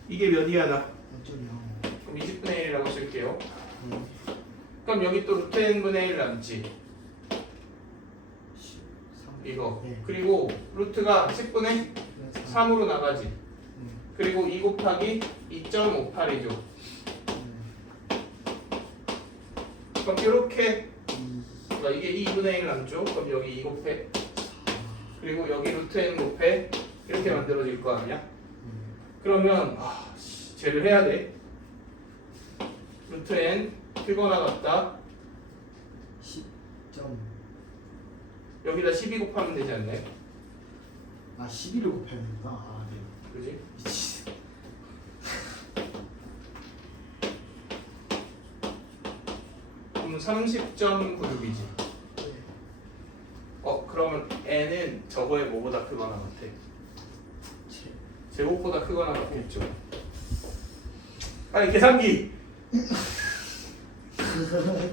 이게 몇 이하다? 그럼 20분의 1이라고 쓸게요. 그럼 여기 또 루트 n분의 1 남지. 이거. 네. 그리고 루트가 10분의 3으로 나가지. 그리고 2 곱하기 2.58이죠. 그럼 이렇게 그러니까 이게 2분의 1 남죠. 그럼 여기 2 곱해. 그리고 여기 루트 n 곱해. 이렇게 만들어질 거 아니야? 그러면 쟤를 해야 돼. 루트 n 크거나 같다. 10점. 여기다 12 곱하면 되지 않나요? 아 11을 곱해야 되구나. 아 네. 그지? 미치. 그럼 30.96이지. 네. 그러면 n은 저거의 뭐보다 크거나 같아? 제곱보다 크거나 같겠죠. 아니 계산기.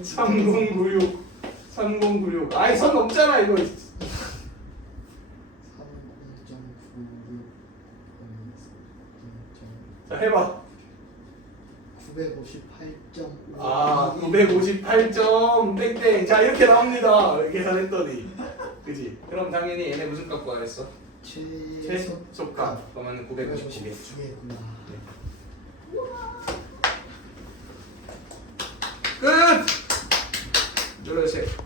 3096 아이 선 넘잖아 이거. 30.96. 자 해봐. 958.5. 958점 땡땡. 자 이렇게 나옵니다. 계산했더니 그지? 그럼 당연히 얘네 무슨 값 구하랬어? 최소 최소값. 그러면 959개. 959개구나. 네.